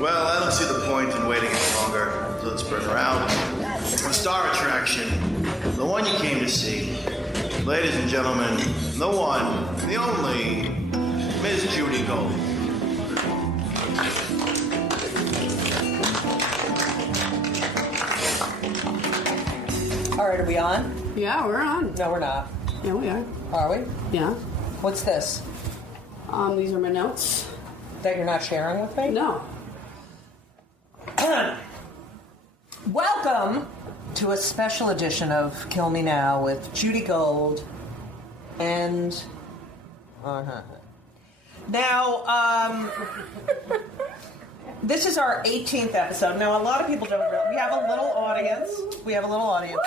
Well, I don't see the point in waiting any longer. So let's bring her out. The star attraction, the one you came to see. Ladies and gentlemen, the one, the only, Miss Judy Gold. All right, are we on? Yeah, we're on. No, we're not. Yeah, we are. Are we? Yeah. What's this? These are my notes. That you're not sharing with me? No. Welcome to a special edition of Kill Me Now with Judy Gold and... Now, this is our 18th episode. Now, a lot of people don't realize... We have a little audience.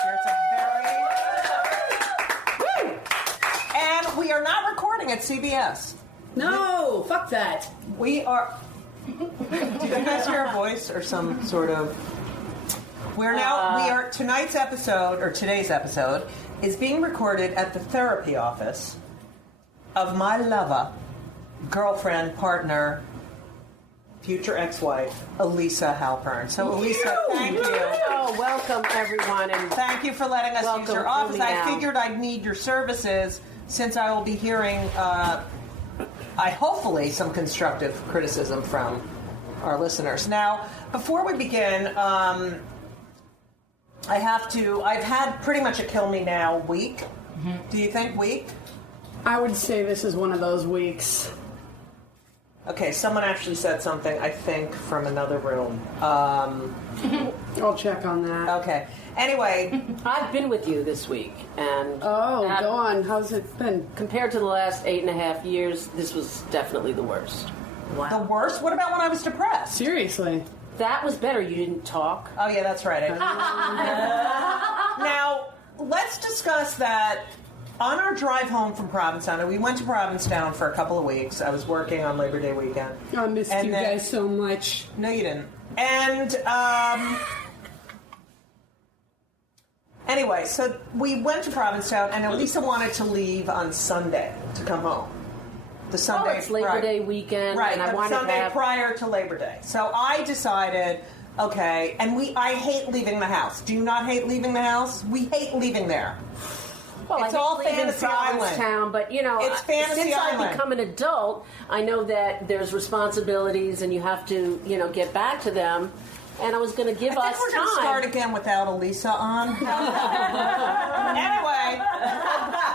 here. It's a very... And we are not recording at CBS. No, fuck that. We are... Do you guys hear a voice or some sort of... Today's episode is being recorded at the therapy office of my lover, girlfriend, partner, future ex-wife, Elisa Halpern. So, Elisa, thank you. Oh, welcome, everyone. And thank you for letting us use your office. I figured I'd need your services since I will be hearing, hopefully, some constructive criticism from our listeners. Now, before we begin, I've had pretty much a Kill Me Now week. Mm-hmm. Do you think week? I would say this is one of those weeks. Okay, someone actually said something, I think, from another room. I'll check on that. Okay. Anyway. I've been with you this week, and... Oh, go on. How's it been? Compared to the last 8.5 years, this was definitely the worst. Wow. The worst? What about when I was depressed? Seriously? That was better. You didn't talk. Oh, yeah, that's right. Now, let's discuss that. On our drive home from Provincetown, we went to Provincetown for a couple of weeks. I was working on Labor Day weekend. I missed you guys so much. No, you didn't. And, anyway, so we went to Provincetown, and Elisa wanted to leave on Sunday to come home. The Sunday it's Labor Day weekend, right? And I wanted Sunday to have... prior to Labor Day. So I decided, okay, and I hate leaving the house. Do you not hate leaving the house? We hate leaving there. Well, it's all Fantasy Island. Town, but it's Fantasy since Island. I've become an adult, I know that there's responsibilities, and you have to, get back to them. And I was going to give us time. I think we're going to start again without Elisa on. Anyway,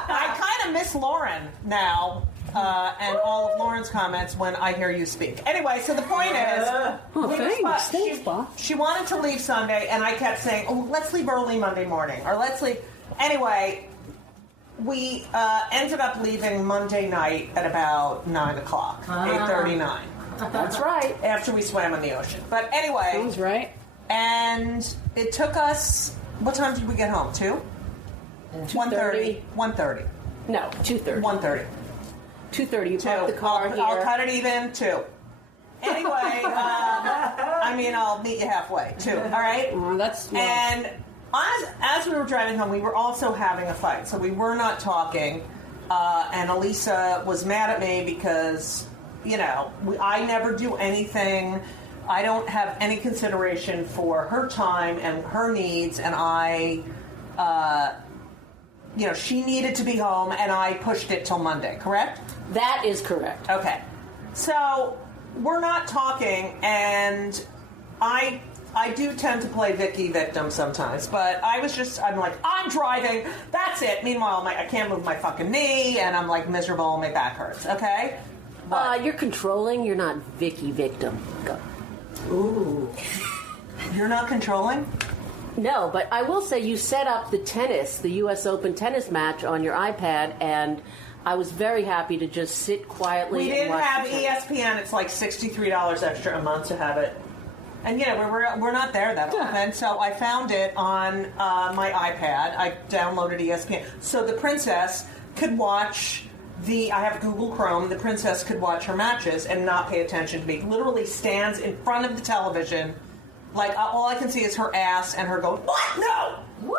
I kind of miss Lauren now. And all of Lauren's comments when I hear you speak. Anyway, so the point is... Thanks, Bob. She wanted to leave Sunday, and I kept saying, let's leave early Monday morning, or let's leave... Anyway, we ended up leaving Monday night at about 9 o'clock, 8:39. That's right. After we swam in the ocean. But anyway... Sounds right. And it took us... What time did we get home? 2? 1:30. 1:30. No, 2:30. 1:30. 2:30. You parked the car here. I'll cut it even. 2. Anyway, I'll meet you halfway. 2. All right. That's and as we were driving home, we were also having a fight, so we were not talking. And Elisa was mad at me because I never do anything. I don't have any consideration for her time and her needs, and she needed to be home, and I pushed it till Monday, correct? That is correct. Okay. So, we're not talking, and I do tend to play Vicky victim sometimes, but I'm like, I'm driving, that's it. Meanwhile, I can't move my fucking knee, and I'm like miserable, and my back hurts, okay? You're controlling, you're not Vicky victim. Go. Ooh. You're not controlling? No, but I will say you set up the U.S. Open tennis match on your iPad, and I was very happy to just sit quietly. We didn't have ESPN. It's like $63 extra a month to have it. And we're not there that often, so I found it on my iPad. I downloaded ESPN. So the princess could watch I have Google Chrome. The princess could watch her matches and not pay attention to me. Literally stands in front of the television. Like, all I can see is her ass and her going, what? No! Woo!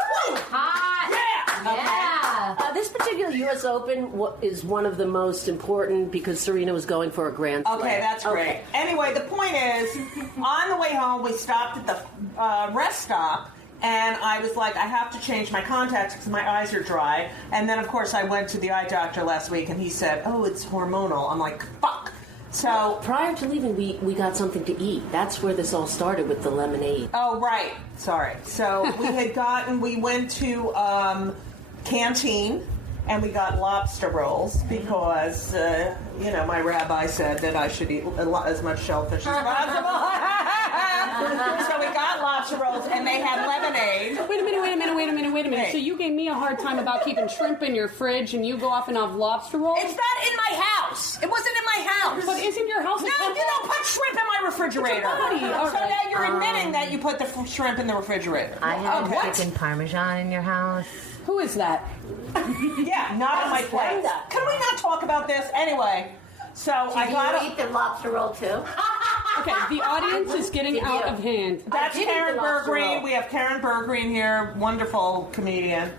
Hot! Yeah! Yeah! This this particular U.S. Open is one of the most important because Serena was going for a Grand Slam. Okay, that's great. Okay. Anyway, the point is, on the way home, we stopped at the rest stop, and I was like, I have to change my contacts because my eyes are dry. And then, of course, I went to the eye doctor last week, and he said, oh, it's hormonal. I'm like, fuck. So prior to leaving, we got something to eat. That's where this all started with the lemonade. Oh, right. Sorry. So we went to Canteen, and we got lobster rolls because, my rabbi said that I should eat as much shellfish as possible. So we got lobster rolls, and they had lemonade. Wait a minute. Hey. So you gave me a hard time about keeping shrimp in your fridge, and you go off and have lobster rolls? It's not in my house. It wasn't in my house. But isn't your house a No, temple? you don't put shrimp in my refrigerator. body. All So right. now you're admitting that you put the shrimp in the refrigerator. I have what? chicken parmesan in your house. Who is that? Yeah, not on my plate. Brenda. Can we not talk about this? Anyway, so I got you eat the lobster roll too? Okay, the audience is getting out of hand. That's I did eat Karen the lobster Bergreen. roll. We have Karen Bergreen here, wonderful comedian.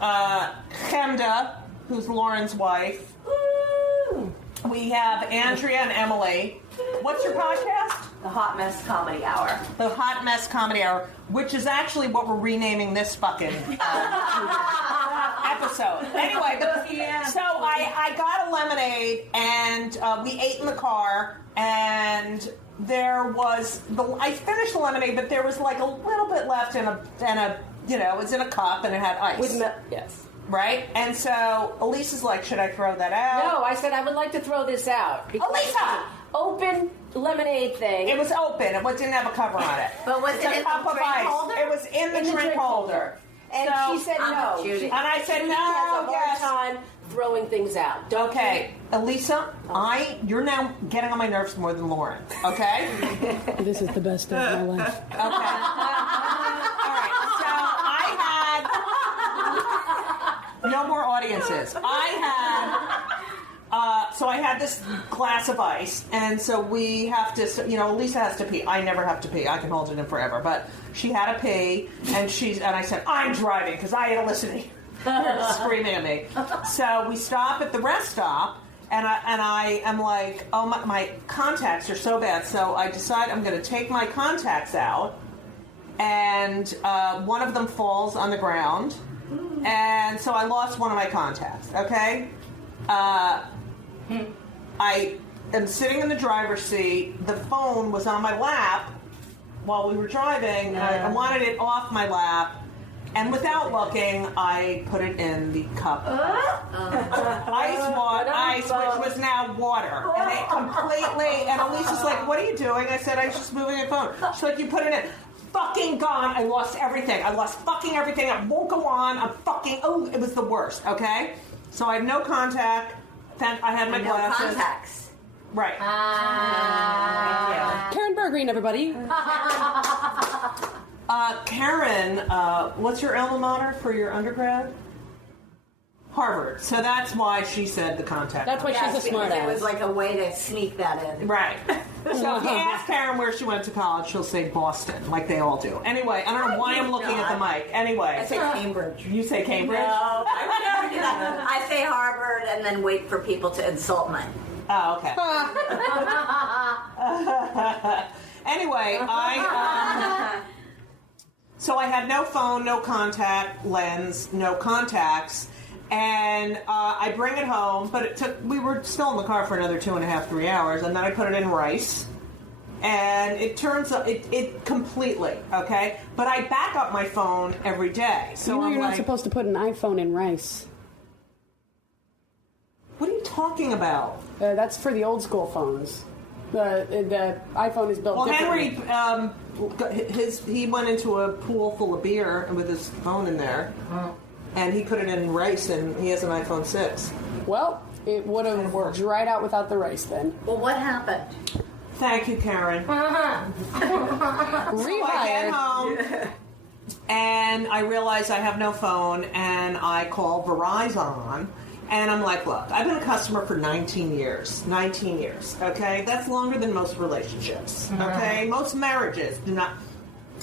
Chemda, who's Lauren's wife. We have Andrea and Emily. What's your podcast? The Hot Mess Comedy Hour. The Hot Mess Comedy Hour, which is actually what we're renaming this fucking episode. Anyway, so I got a lemonade, and we ate in the car, and there was I finished the lemonade, but there was like a little bit left in a it was in a cup and it had ice. Yes. Right? And so Elisa's like, should I throw that out? No, I said I would like to throw this out. because Elisa! it's an open lemonade thing. It was open. It didn't have a cover on it. But was It's it a in the cup of drink ice. holder? It was in the drink holder. And So- she said no. Judy. And I said, She no, has a hard yes. time throwing things out. Don't Okay, Elisa, you're now getting on my nerves more than Lauren. Okay? This is the best day of my life. Okay. All right. So no more audiences. So I had this glass of ice, and so we have to, Elisa has to pee. I never have to pee. I can hold it in forever. But she had to pee, and I said, I'm driving, because I had to listen to her screaming at me. So we stop at the rest stop, and I am like, oh, my contacts are so bad. So I decide I'm going to take my contacts out, and one of them falls on the ground, and so I lost one of my contacts, okay? I am sitting in the driver's seat. The phone was on my lap while we were driving. I wanted it off my lap, and without looking, I put it in the cup. Ice, which was now water. And it completely, and Elisa's like, what are you doing? I said, I was just moving the phone. She's like, you put it in. Fucking gone. I lost everything. I lost fucking everything. It won't go on. It was the worst, okay? So I have no contact. I had my No glasses. contacts. Right. Karen Bergreen, everybody. Karen, what's your alma mater for your undergrad? Harvard. So that's why she said the contact. That's why she's a smart It was ass. like a way to sneak that in. Right. So if you ask Karen where she went to college, she'll say Boston, like they all do. Anyway, I don't know why I'm looking at the mic. Anyway. I say Cambridge. You say Cambridge? No, I would never do that. I say Harvard and then wait for people to insult me. Oh, okay. Anyway, so I had no phone, no contact lens, no contacts, and I bring it home, but we were still in the car for another 2.5, 3 hours, and then I put it in rice, and it turns out, it completely, okay? But I back up my phone every day, so You're I'm not like, supposed to put an iPhone in rice. what are you talking about? That's for the old school phones. The iPhone is built Well, differently. Henry, he went into a pool full of beer with his phone in there, and he put it in rice, and he has an iPhone 6. Well, it would have dried out without the rice then. Well, what happened? Thank you, Karen. So I get Rehired. home, and I realize I have no phone, and I call Verizon. And I'm like, look, I've been a customer for 19 years. 19 years, okay? That's longer than most relationships, okay? Most marriages do not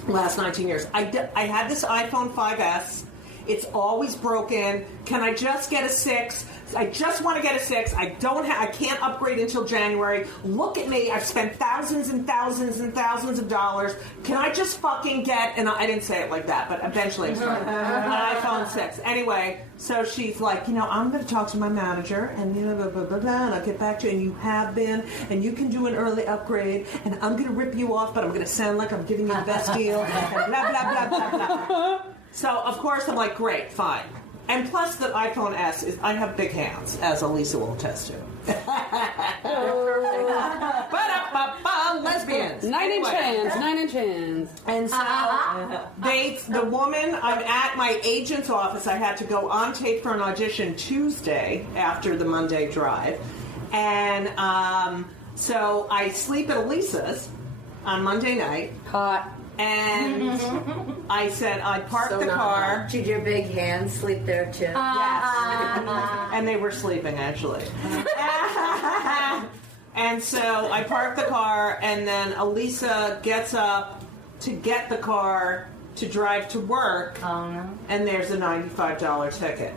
last 19 years. I had this iPhone 5S, It's always broken. Can I just get a 6? I just want to get a 6. I can't upgrade until January. Look at me. I've spent thousands and thousands and thousands of dollars. Can I just fucking get, and I didn't say it like that, but eventually I started, an iPhone 6. Anyway, so she's like, I'm going to talk to my manager, and blah, blah, blah, blah, and I'll get back to you, and you have been, and you can do an early upgrade, and I'm going to rip you off, but I'm going to sound like I'm giving you the best deal, and blah, blah, blah, blah, blah. So, of course, I'm like, great, fine. And plus, the iPhone S is, I have big hands, as Elisa will attest to. Lesbians. 9-inch hands, 9-inch hands. And so, the woman, I'm at my agent's office. I had to go on tape for an audition Tuesday after the Monday drive. And so I sleep at Elisa's on Monday night. Hot. And I said, I parked the car. Did your big hands sleep there too? Yes. And they were sleeping, actually. And so I parked the car, and then Elisa gets up to get the car to drive to work. Oh, no. And there's a $95 ticket.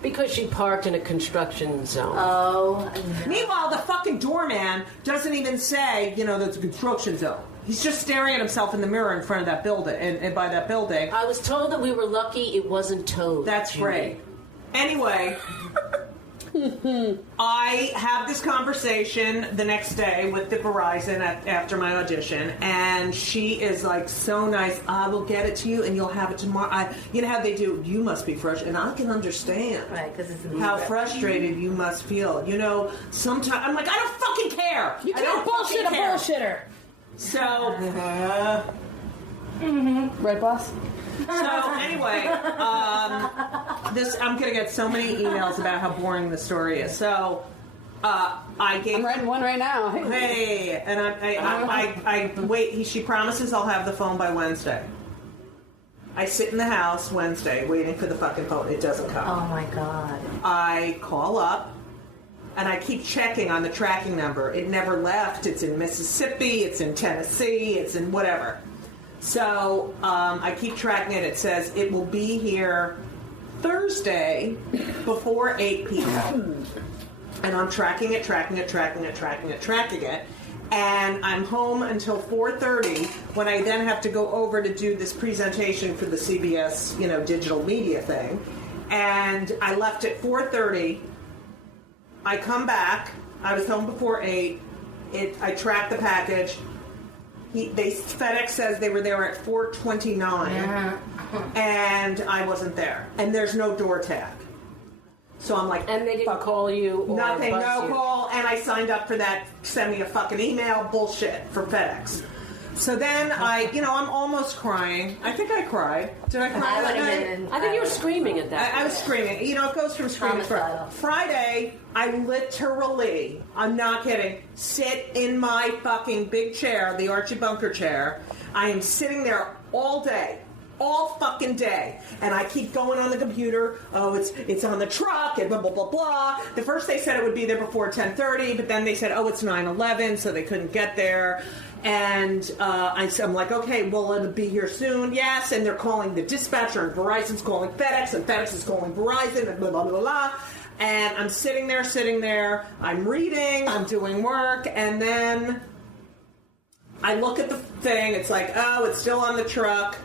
Because she parked in a construction zone. Oh. No. Meanwhile, the fucking doorman doesn't even say, there's a construction zone. He's just staring at himself in the mirror in front of that building, and by that building. I was told that we were lucky it wasn't towed. That's Judy. right. Anyway, I have this conversation the next day with the Verizon after my audition, and she is like so nice. I will get it to you, and you'll have it tomorrow. You know how they do? You must be fresh, and I can understand Right, because it's how frustrated you must feel. Sometimes I'm like, I don't fucking care. You I can't don't bullshit a fucking care. bullshitter. So, Right, boss? so anyway, I'm gonna get so many emails about how boring the story is. So, I gave. I'm writing one right now. Hey, and I wait. She promises I'll have the phone by Wednesday. I sit in the house Wednesday waiting for the fucking phone. It doesn't come. Oh my God. I call up. And I keep checking on the tracking number. It never left. It's in Mississippi. It's in Tennessee. It's in whatever. So I keep tracking it. It says it will be here Thursday before 8 p.m. And I'm tracking it. And I'm home until 4:30 when I then have to go over to do this presentation for the CBS, digital media thing. And I left at 4:30. I come back. I was home before 8. I tracked the package. FedEx says they were there at 4:29, and I wasn't there. And there's no door tag. So I'm like, And they didn't call you or nothing, buzz no you. call. And I signed up for that. Send me a fucking email bullshit for FedEx. So then I'm almost crying. I think I cried. Did I cry that night? I think you were screaming at that. I was screaming. It goes from screaming to Homicidal. Friday, I literally, I'm not kidding, sit in my fucking big chair, the Archie Bunker chair. I am sitting there all day. All fucking day. And I keep going on the computer. Oh, it's on the truck and blah, blah, blah, blah. The first they said it would be there before 10:30, but then they said, oh, it's 9:11, so they couldn't get there. And I'm like, okay, well, it'll be here soon. Yes. And they're calling the dispatcher, and Verizon's calling FedEx, and FedEx is calling Verizon, and blah, blah, blah, blah. And I'm sitting there. I'm reading. I'm doing work. And then I look at the thing. It's like, oh, it's still on the truck.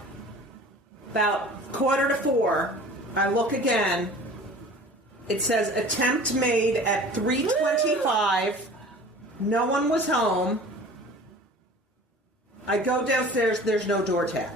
About 3:45, I look again. It says attempt made at 3:25. No one was home. I go downstairs. There's no door tag.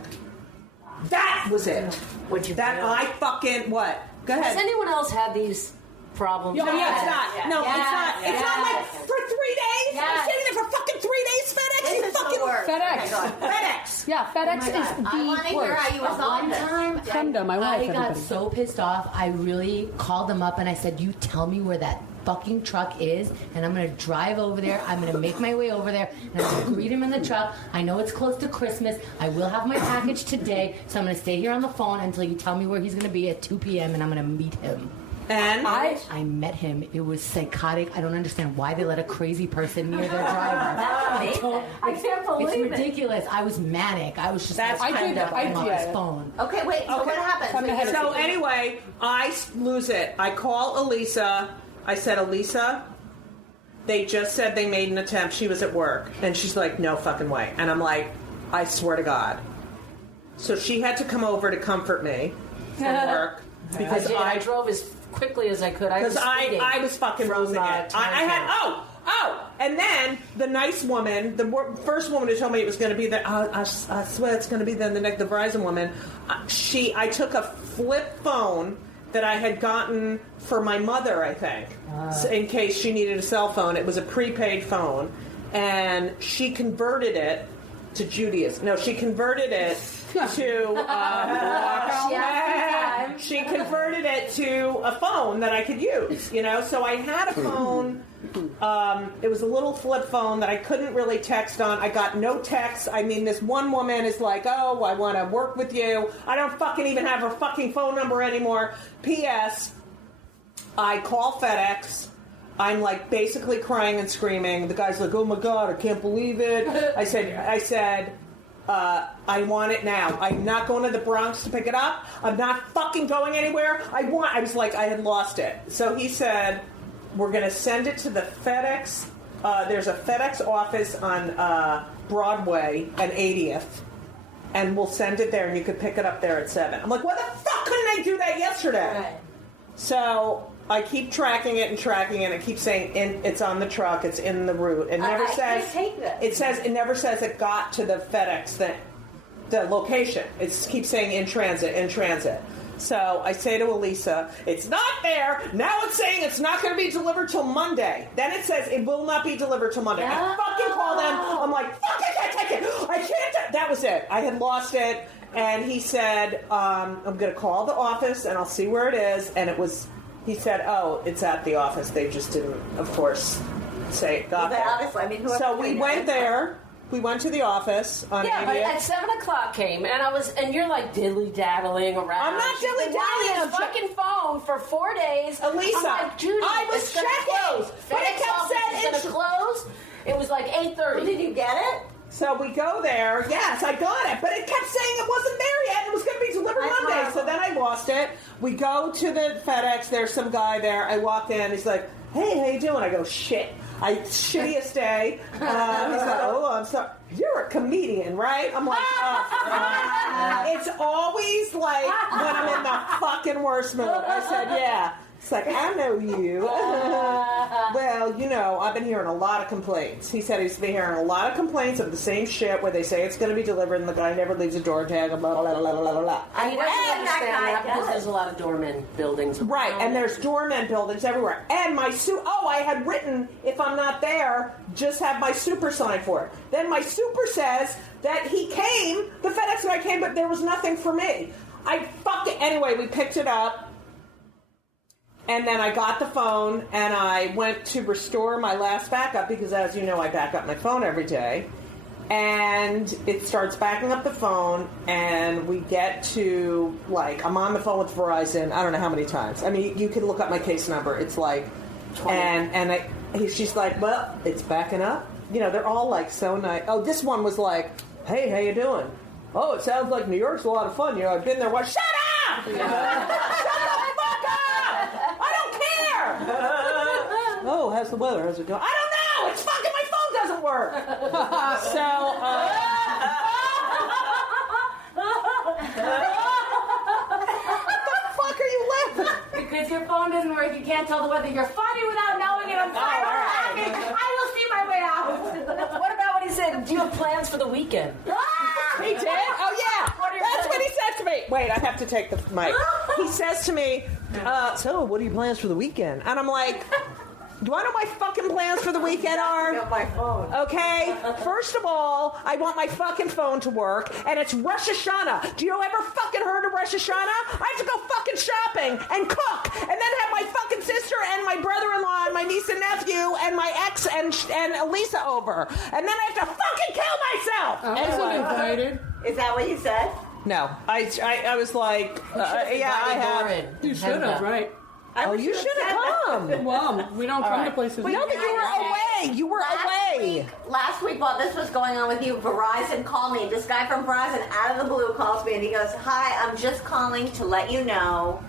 That was it. What'd you That feel? I fucking what? Go ahead. Has anyone else had these problems? No, Yes. it's not. Yes. No, Yes. it's not. It's not Yes. like for 3 days. Yes. I'm sitting there for fucking 3 days. FedEx. This You is the fucking worst. FedEx. Okay, go on. FedEx. Yeah, FedEx is the I want to hear worst. how you resolved One this. time, Femdom, my wife, I got everybody. so pissed off. I really called them up and I said, "You tell me where that fucking truck is, and I'm gonna drive over there. I'm gonna make my way over there, and I'm gonna greet him in the truck. I know it's close to Christmas. I will have my package today, so I'm gonna stay here on the phone until you tell me where he's gonna be at 2 p.m. and I'm gonna meet him." And I met him. It was psychotic. I don't understand why they let a crazy person near their driver. That's amazing. I can't believe It's it. ridiculous. I was manic. I was just That's like, kind of- on his phone. Okay, wait. So what happens? so anyway, I lose it. I call Elisa. I said, Elisa, they just said they made an attempt. She was at work. And she's like, no fucking way. And I'm like, I swear to God. So she had to come over to comfort me from work. Because I drove as quickly as I could. Because I was fucking losing it. I had, and then the nice woman, the first woman who told me it was going to be I swear it's going to be the Verizon woman. I took a flip phone that I had gotten for my mother, I think, so in case she needed a cell phone. It was a prepaid phone, and she converted it to Judaism. No, she converted it to she converted it to a phone that I could use, so I had a phone. It was a little flip phone that I couldn't really text on. I got no text. I mean, this one woman is like, oh, I want to work with you. I don't fucking even have her fucking phone number anymore. P.S. I call FedEx. I'm like basically crying and screaming. The guy's like, oh my God, I can't believe it. I said, I want it now. I'm not going to the Bronx to pick it up. I'm not fucking going anywhere. I was like, I had lost it. So he said, we're going to send it to the FedEx. There's a FedEx office on Broadway and 80th. And we'll send it there and you could pick it up there at 7. I'm like, why the fuck couldn't I do that yesterday? Right. So I keep tracking it. It keeps saying it's on the truck. It's in the route. It never says. Take this. It never says it got to the FedEx the location. It keeps saying in transit. So I say to Elisa, it's not there. Now it's saying it's not going to be delivered till Monday. Then it says it will not be delivered till Monday. I fucking call them. I'm like, fuck, I can't take it. I can't. That was it. I had lost it. And he said, I'm going to call the office and I'll see where it is. And it was. He said, oh, it's at the office. They just didn't, of course, say it got there. Obviously, I mean, So we went there. We went to the office on 80th. But at 7:00 came, and you're like dilly-daddling around. I'm not dilly-dallying. His fucking phone for 4 days. Elisa, I'm like, Judy, I was it's gonna checking. close. But it FedEx kept office saying is going to close. It was like 8:30. Did you get it? So we go there. Yes, I got it. But it kept saying it wasn't there yet. It was going to be delivered Monday. So then I lost it. We go to the FedEx. There's some guy there. I walk in. He's like, hey, how you doing? I go, shit. Shittiest day. He's like, oh, I'm sorry. You're a comedian, right? I'm like, it's always like when I'm in the fucking worst mood. I said, yeah. It's like, I know you. Well, I've been hearing a lot of complaints. He said he's been hearing a lot of complaints of the same shit where they say it's going to be delivered and the guy never leaves a door tag, blah, blah, blah, blah, blah, blah. And he doesn't understand that because does. there's a lot of doorman buildings around. Right, and there's doorman buildings everywhere. And my I had written, if I'm not there, just have my super sign for it. Then my super says that he came, the FedEx guy came, but there was nothing for me. Anyway, we picked it up. And then I got the phone, and I went to restore my last backup, because as you know, I back up my phone every day. And it starts backing up the phone, and we get to, I'm on the phone with Verizon, I don't know how many times. I mean, you can look up my case number. It's like, 20. She's like, well, it's backing up. They're all, so nice. Oh, this one was like, hey, how you doing? Oh, it sounds like New York's a lot of fun. I've been there. What? Shut up! Shut the fuck up! I don't care! Oh, how's the weather? How's it going? I don't know! It's fucking my phone doesn't work! What the fuck are you laughing? Because your phone doesn't work, you can't tell whether you're funny without knowing it. I'm fine. I will see my way out. What about what he said? Do you have plans for the weekend? He did? Oh, yeah. That's what he said to me. Wait, I have to take the mic. He says to me, so what are your plans for the weekend? And I'm like, do I know my fucking plans for the weekend are? Got my phone. Okay? First of all, I want my fucking phone to work, and it's Rosh Hashanah. Do you ever fucking heard of Rosh Hashanah? I have to go fucking shopping and cook, and then have my fucking sister and my brother-in-law and my niece and nephew and my ex and Elisa over. And then I have to fucking kill myself. I wasn't invited. Is that what you said? No. I was like, yeah, I have. You should have, right? Oh, you should have come. Well, we don't come to places. No, but you were away. You were away. Last week, while this was going on with you, Verizon called me. This guy from Verizon, out of the blue, calls me and he goes, "Hi, I'm just calling to let you know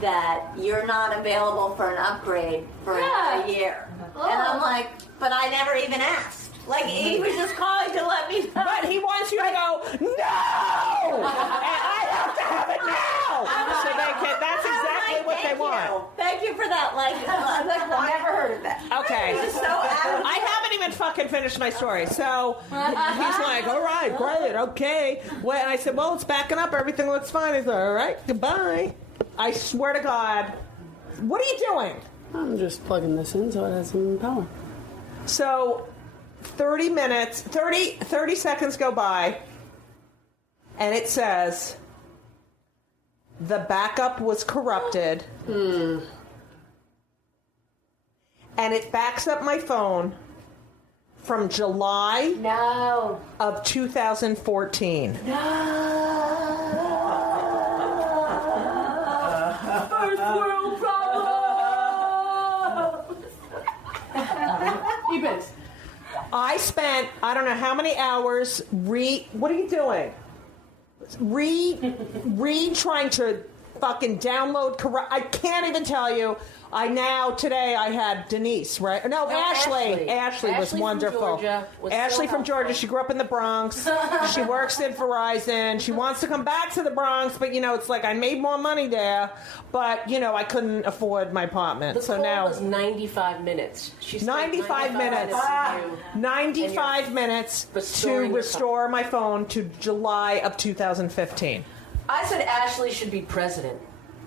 that you're not available for an upgrade for another year." And I'm like, "But I never even asked." Like, he was just calling to let me know. But he wants you to go, no! And I have to have it now! So they can, that's exactly what they want. Thank you for that. Like, I've never heard of that. Okay. It was so out of I haven't even fucking finished my story. So he's like, all right, great, okay. Well, and I said, well, it's backing up. Everything looks fine. He's like, all right, goodbye. I swear to God. What are you doing? I'm just plugging this in so it has some power. So 30 seconds go by, and it says the backup was corrupted. And it backs up my phone from July of 2014. First world problem. E-biz. I spent, I don't know how many hours what are you doing? Trying to fucking download I can't even tell you. Today I had Denise, right? No, Ashley. Ashley was from wonderful. Georgia was Ashley so from Georgia. helpful. She grew up in the Bronx. She works at Verizon. She wants to come back to the Bronx, but it's like I made more money there, but I couldn't afford my apartment. The so call now was 95 minutes. She spent 95 minutes. with you. 95 minutes to restoring your restore my phone to July of 2015. I said Ashley should be president.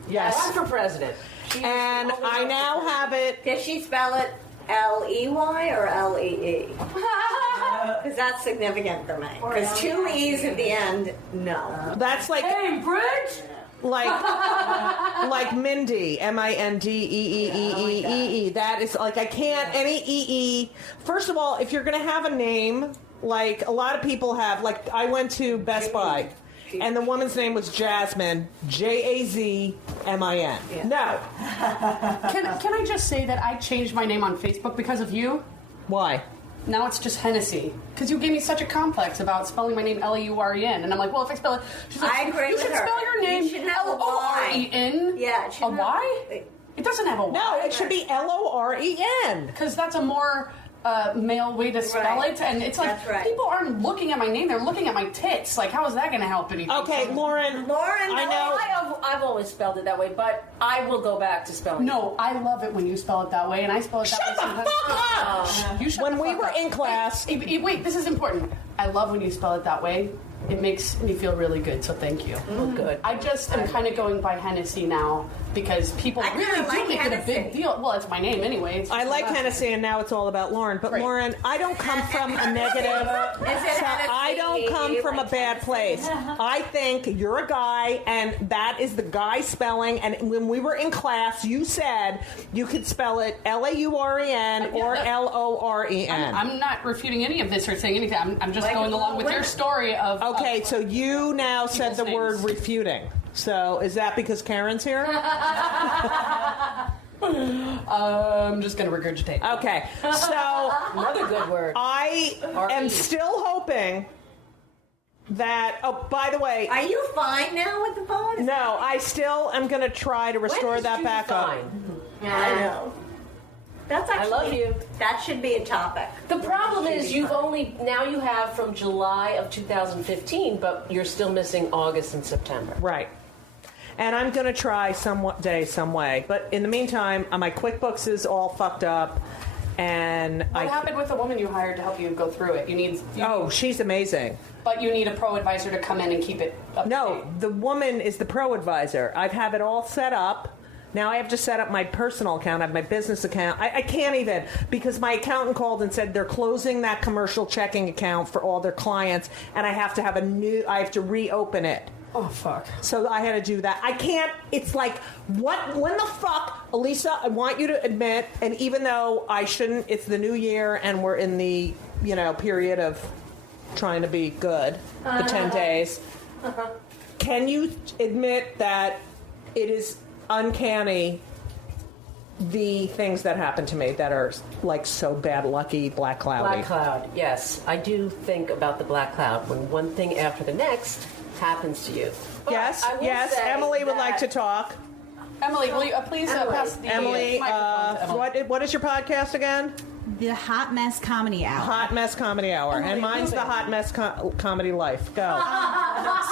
Yes. Run for president. And I now have it. Did she spell it L-E-Y or L-E-E? Because that's significant for me. Because 2 E's at the end, no. That's like Cambridge? like Mindy, Mindeeeeee. That is like I can't any ee. First of all, if you're gonna have a name, like a lot of people have, like I went to Best Buy. And the woman's name was Jasmine, Jazmin. No. Can I just say that I changed my name on Facebook because of you? Why? Now it's just Hennessy. Because you gave me such a complex about spelling my name L-E-U-R-E-N. And I'm like, well, if I spell it... She's like, I agree you with should her. spell your name You should have a Y. L-O-R-E-N. Yeah, it should A have- Y? It doesn't have a Y. No, it should be Loren. Because that's a more male way to spell Right. it. And it's like, That's right. people aren't looking at my name. They're looking at my tits. Like, how is that going to help anything? Okay, Lauren, I know. I've always spelled it that way, but I will go back to spelling No, I love it when you spell it that way, and I spell it that way Shut the sometimes. fuck up! You shut When the we fuck were up. in class, Wait, this is important. I love when you spell it that way. It makes me feel really good, so thank you. good. I just am kind of going by Hennessy now because people I really kinda do like make it a big Hennessy. deal. Well, it's my name anyway. It's I just like my last Hennessy, name. and now it's all about Lauren. But Right. Lauren, I don't come from a negative. Hennessy? I don't come from a bad place. I think you're a guy, and that is the guy spelling. And when we were in class, you said you could spell it Lauren or Loren. I'm not refuting any of this or saying anything. I'm just going along with your story of... Okay, so you now said the People's word names. refuting. So is that because Karen's here? I'm just going to regurgitate. Okay, so Another good word. I am still hoping that. Oh, by the way, Are you fine now with the phone? no, I still am going to try to restore When that is back June up. fine? I know. That's actually, love you. That should be a topic. The problem is you have from July of 2015, but you're still missing August and September. Right. And I'm going to try some way. But in the meantime, my QuickBooks is all fucked up. And What happened with the woman you hired to help you go through it? Oh, she's amazing. But you need a pro advisor to come in and keep it up to No, date. the woman is the pro advisor. I have it all set up. Now I have to set up my personal account. I have my business account. I can't even, because my accountant called and said they're closing that commercial checking account for all their clients, and I have to reopen it. Oh, fuck. So I had to do that. I can't. It's like, when the fuck, Elisa, I want you to admit, and even though I shouldn't, it's the new year and we're in the, period of trying to be good, the 10 days. Can you admit that it is uncanny the things that happen to me that are like so bad lucky, black cloudy. Black cloud, yes. I do think about the black cloud when one thing after the next happens to you. But Yes, I will yes. say Emily would like to that- talk. Emily, will you please pass the Emily, microphone to Emily. what is your podcast again? The Hot Mess Comedy Hour. Hot Mess Comedy Hour, Emily, and mine's the moving. Hot Mess Comedy Life. Go.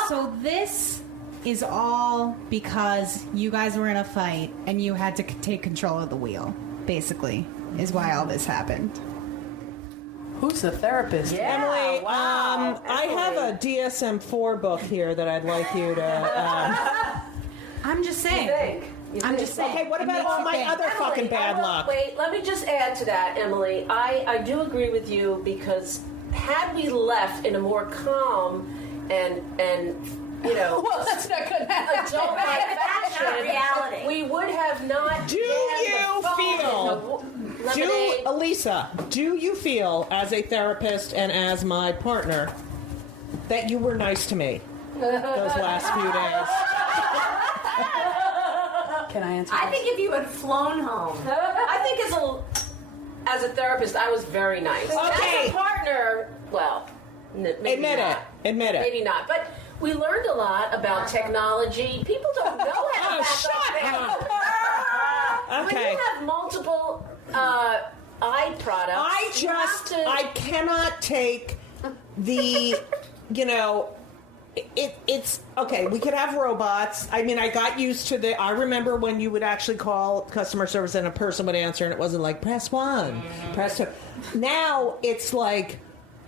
So this is all because you guys were in a fight and you had to take control of the wheel, basically, is why all this happened. Who's the therapist? Yeah, Emily, wow. I have a DSM-4 book here that I'd like you to. I'm just saying. You I'm think? just saying. Okay, what It about makes all you my think. other fucking Emily, bad I will- luck? Wait, let me just add to that, Emily. I do agree with you because had we left in a more calm and you know Well, that's not going to happen. adult-like That's not fashion, reality. we would have not. Do jammed you the phone feel- in the Do lemonade. Elisa, do you feel as a therapist and as my partner that you were nice to me those last few days? Can I answer? I this? think if you had flown home, I think as a therapist, I was very nice. Okay. As a partner, well, maybe Admit not. it. Maybe not. But we learned a lot about technology. People don't know how to Oh, back shut up. up. When Okay. you have multiple eye products, I cannot take the, it's okay. We could have robots. I mean, I got used to I remember when you would actually call customer service and a person would answer and it wasn't like, press 1, press 2. Now it's like,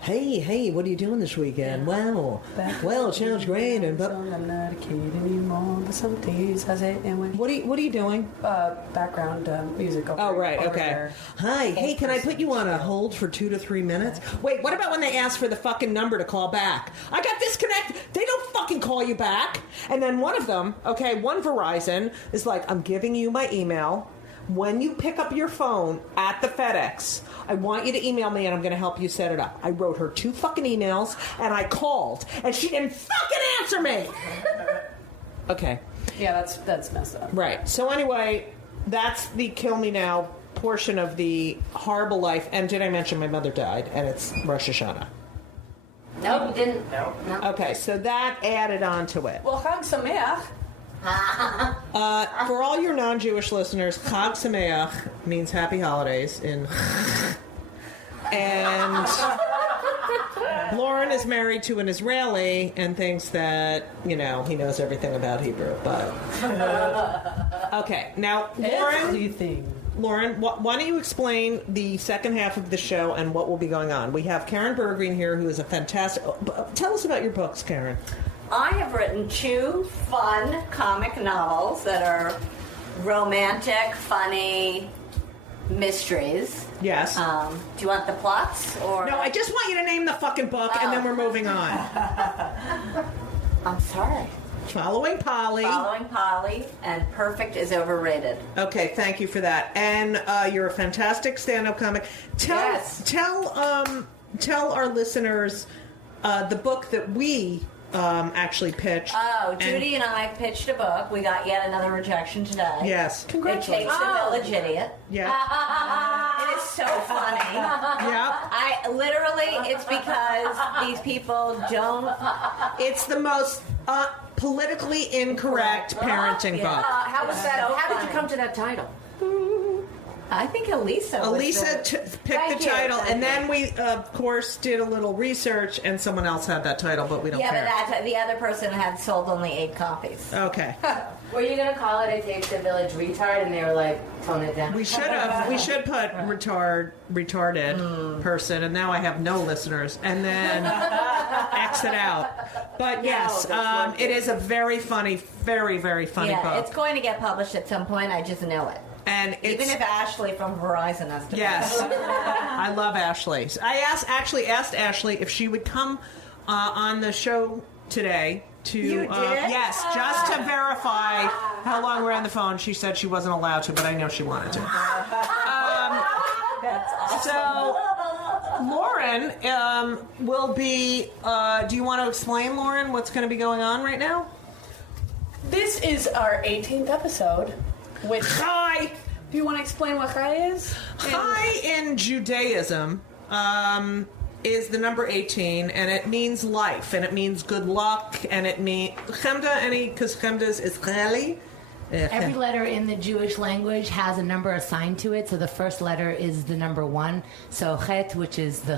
hey, what are you doing this weekend? Wow. Well, it sounds great. And I'm not a kid anymore, but some days I say anyway. what are you doing? Background music. Oh, right, over okay. there. Hi, hey, can I put you on a hold for 2 to 3 minutes? Wait, what about when they ask for the fucking number to call back? I got disconnected. They don't fucking call you back. And then one of them, one Verizon is like, I'm giving you my email. When you pick up your phone at the FedEx, I want you to email me and I'm going to help you set it up. I wrote her 2 fucking emails and I called and she didn't fucking answer me. Okay. Yeah, that's messed up. Right. So anyway, that's the kill me now portion of the horrible life. And did I mention my mother died? And it's Rosh Hashanah. nope, you didn't. No. Okay, so that added on to it. Well, Chag Sameach. For all your non-Jewish listeners, Chag Sameach means happy holidays in. And Lauren is married to an Israeli and thinks that, he knows everything about Hebrew. But okay, now Lauren, why don't you explain the second half of the show and what will be going on? We have Karen Bergreen here, who is a fantastic. Tell us about your books, Karen. I have written 2 fun comic novels that are romantic, funny mysteries. Yes. Do you want the plots or? No, I just want you to name the fucking book, and then we're moving on. I'm sorry. Following Polly. Following Polly and Perfect is overrated. Okay, thank you for that. And you're a fantastic stand-up comic. Yes. Tell our listeners the book that we actually pitched. Oh, Judy and I pitched a book. We got yet another rejection today. Yes. It takes the Village Idiot. Yeah. It is so funny. Yeah. It's because these people don't. It's the most politically incorrect parenting book. How was that? So How did you funny. come to that title? I think Elisa. was Elisa the- picked Thank the you, title, thank and you. then we, of course, did a little research, and someone else had that title, but we don't Yeah, care. but the other person had sold only 8 copies. Okay. Were you gonna call it "It Takes the Village" retard, and they were like, tone it down? We should have. We should put retarded person, and now I have no listeners, and then X it out. But yes, it is a very funny, very, very funny Yeah, book. it's going to get published at some point. I just know it. And it's, Even if Ashley from Verizon has to. yes, I love Ashley. I asked Ashley if she would come on the show today. You did? Yes, just to verify how long we're on the phone. She said she wasn't allowed to, but I know she wanted to. That's awesome. So, Lauren will be. Do you want to explain, Lauren, what's going to be going on right now? This is our 18th episode, which Hi. Do you want to explain what chai is? Chai in Judaism is the number 18, and it means life, and it means good luck, and it means chemda. Because chemda is Israeli. Every letter in the Jewish language has a number assigned to it. So the first letter is the number 1. So chet, which is the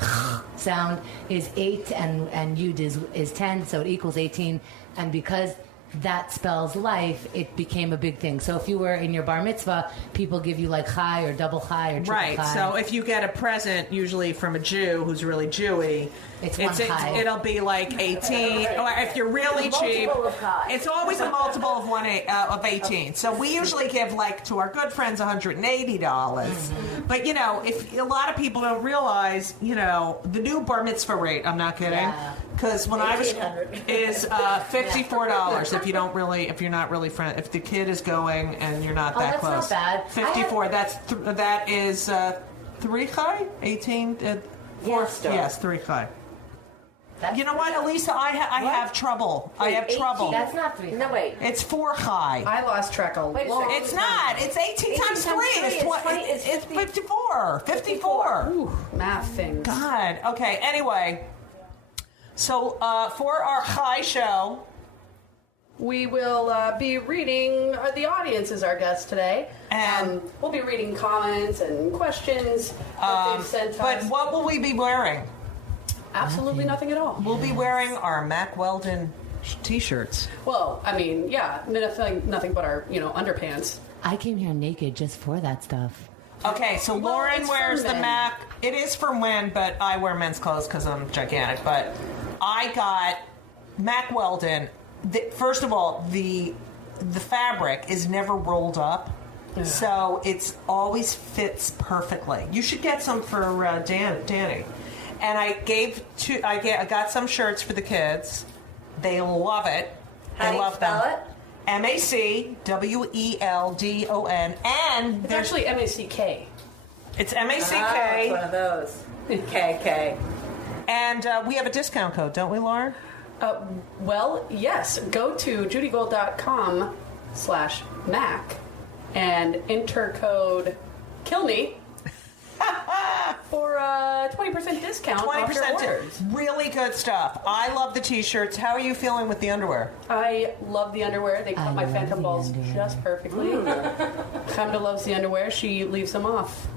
sound, is 8, and yud is 10, so it equals 18. And because that spells life, it became a big thing. So if you were in your bar mitzvah, people give you like chai or double chai or triple Right. chai. So if you get a present, usually from a Jew who's really Jewy, It's one chai. it'll be like 18. Or if you're really cheap, it's always a multiple of of 18. So we usually give like to our good friends $180. But you know, if a lot of people don't realize, you know, the new bar mitzvah rate. I'm not kidding. Yeah. Because when I was is $54 if you're not really friend, if the kid is going and you're not that that's close. not bad. 54. That is 3 chai, 18. Yes, 3 chai. You know what, Elisa? I have trouble. I have trouble. That's not 3 chai. No, wait. It's 4 chai. I lost track a Wait a lot. second. It's not. It's 18 times 3. It's 54. 54. Ooh, math things. God. Okay. Anyway, so for our chai show. We will be reading, the audience is our guest today. And we'll be reading comments and questions that they've sent But us. what will we be wearing? Absolutely nothing at all. We'll be wearing our Mack Weldon t-shirts. Well, I mean, yeah, nothing but our, underpants. I came here naked just for that stuff. Okay, so Well, Lauren it's for wears the men. Mac. It is for men, but I wear men's clothes because I'm gigantic. But I got Mack Weldon. First of all, the fabric is never rolled up, so it's always fits perfectly. You should get some for Danny. And I got some shirts for the kids. They love it. How do you love spell them. it? MacWeldon, and It's actually M-A-C-K. it's Oh, it's MACK, one of those. KK. and we have a discount code, don't we, Lauren? Well, yes. Go to judygold.com/Mac and enter code KILLME for a 20% discount off your orders. Really good stuff. I love the t-shirts. How are you feeling with the underwear? I love the underwear. They cut my phantom balls just perfectly. Chemda loves the underwear. She leaves them off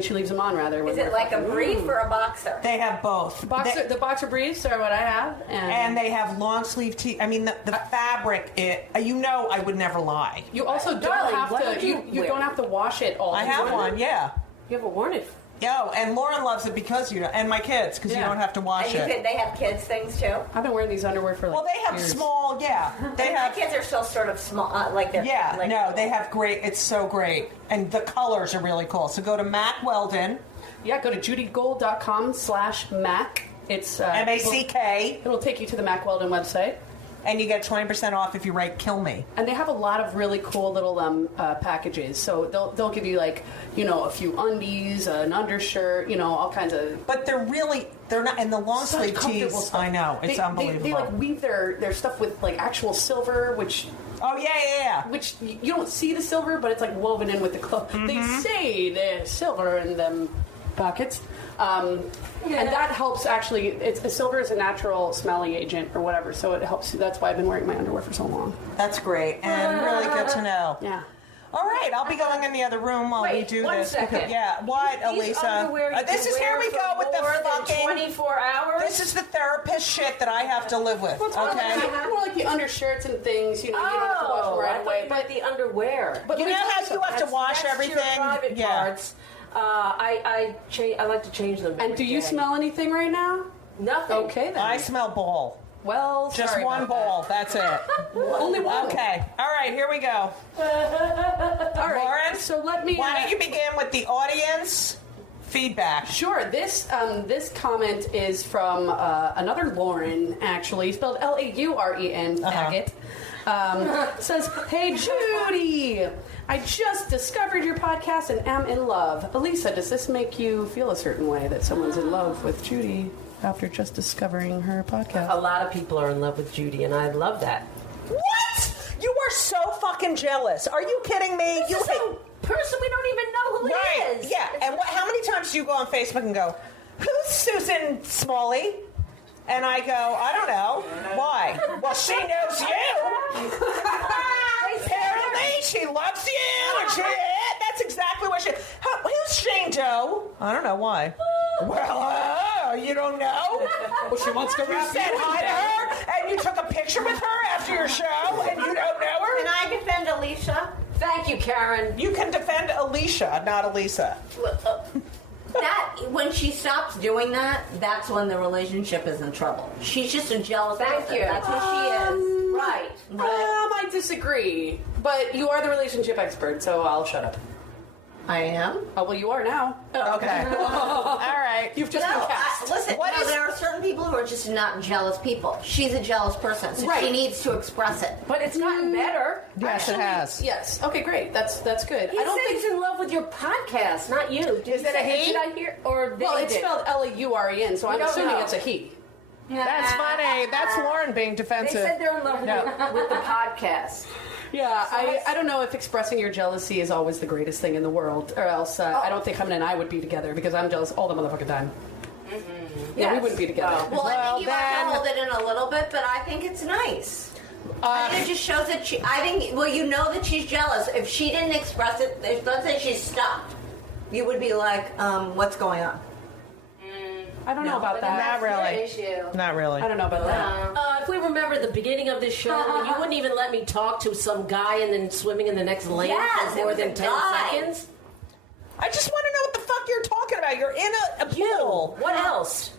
she leaves them on rather. Is it like a brief or a boxer? They have both. The boxer briefs are what I have, And they have long sleeve tee. I mean, the fabric. I would never lie. you also don't Darling, have what to. would you You wear? don't have to wash it all. I have one. Yeah. You haven't worn it. Yo, and Lauren loves it because and my kids because you Yeah. don't have to wash it. They have kids things too. I've been wearing these underwear for Well, they have years. small. Yeah, they My have. kids are still sort of small, like they're. Yeah, like, no, they have great. It's so great, and the colors are really cool. So go to Mack Weldon, Yeah, go to judygold.com/Mac. It's MACK, It'll take you to the Mack Weldon website. and you get 20% off if you write "Kill Me." And they have a lot of really cool little packages. So they'll give you a few undies, an undershirt, all kinds of. But they're not in the long Such sleeve comfortable tees. stuff. I know, it's unbelievable. They weave their stuff with actual silver, which Oh yeah. which you don't see the silver, but it's woven in with the cloth. Mm-hmm. They say there's silver in them pockets. And that helps actually. Silver is a natural smelling agent or whatever, so it helps. That's why I've been wearing my underwear for so long. That's great and really good to know. Yeah. All right, I'll be going in the other room while we do one this. second. Yeah, what, These Elisa? underwear you This can is here wear we for go with the more than fucking 24 hours. This is the therapist shit that I have to live with. It's more like the undershirts and things. You don't have to wash them right away. But the underwear. But You know how you have to wash That's everything? Your private Yeah. parts. I like to change them. And every do you day. smell anything right now? Nothing? Okay then. I smell ball. Well, Just sorry one about ball. That's it. that. Only one. Okay. All right, here we go. All right. Lauren, So let me. why don't you begin with the audience feedback? Sure. This comment is from another Lauren, actually spelled Lauren. Faggot. Says, "Hey Judy, I just discovered your podcast and am in love. Elisa, does this make you feel a certain way that someone's in love with Judy after just discovering her podcast?" A lot of people are in love with Judy, and I love that. What? You are so fucking jealous. Are you kidding me? This is a person we don't even know who Right. it is. Yeah. And how many times do you go on Facebook and go, "Who's Susan Smalley?" And I go, "I don't know. Why?" "Well, she knows you. Apparently, she loves you." And that's exactly what she. Who's Shane Doe? "I don't know. Why?" "Well, you don't know." Well, she wants to You wrap said you in hi to there. her, and you took a picture with her after your show, and you don't know her. Can I defend Alicia? Thank you, Karen. You can defend Alicia, not Elisa. That when she stops doing that, that's when the relationship is in trouble. She's just a jealous Thank person. you. That's who she is. Right. I disagree, but you are the relationship expert, so I'll shut up. I am. Oh, well, you are now. Okay. All right. You've just been cast. Listen, there are certain people who are just not jealous people. She's a jealous person, so Right. she needs to express it. But it's gotten better. Yes, it has. Yes. Okay, great. That's good. He I don't said think. he's in love with your podcast, not you. Did Is it a he? Did I hear? Or Well, they it's did? spelled Lauren, so I'm don't assuming know. it's a he. That's funny. That's Lauren being They defensive. said they're in love with, No. with the podcast. Yeah, I don't know if expressing your jealousy is always the greatest thing in the world, or else I don't think Helen and I would be together because I'm jealous all the motherfucking time. Yeah, we Yes. wouldn't be together. Well, I Well, think you have then- to hold it in a little bit, but I think it's nice. I think it just shows that she. I think. Well, you know that she's jealous. If she didn't express it, if let's say she stopped, you would be like, "What's going on?" I don't know about that. Not really. Issue. Not really. I don't know about that. If we remember the beginning of this show, you wouldn't even let me talk to some guy and then swimming in the next lane Yes, for it more was than a 10 guy. seconds. I just want to know what the fuck you're talking about. You're in a You. pool. What else?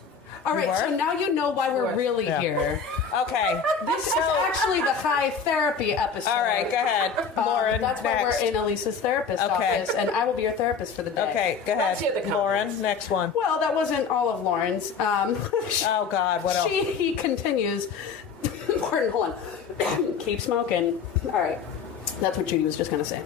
All right, were? so now you know why we're really Yeah. here. Okay. This is actually the high therapy episode. All right, go ahead. Lauren, That's why next. we're in Elisa's therapist Okay. office, and I will be your therapist for the day. Okay, go ahead. Let's hear the comments. Lauren, next one. Well, that wasn't all of Lauren's. Oh, God, what else? He continues. Pardon, hold on. Keep smoking. All right. That's what Judy was just going to say.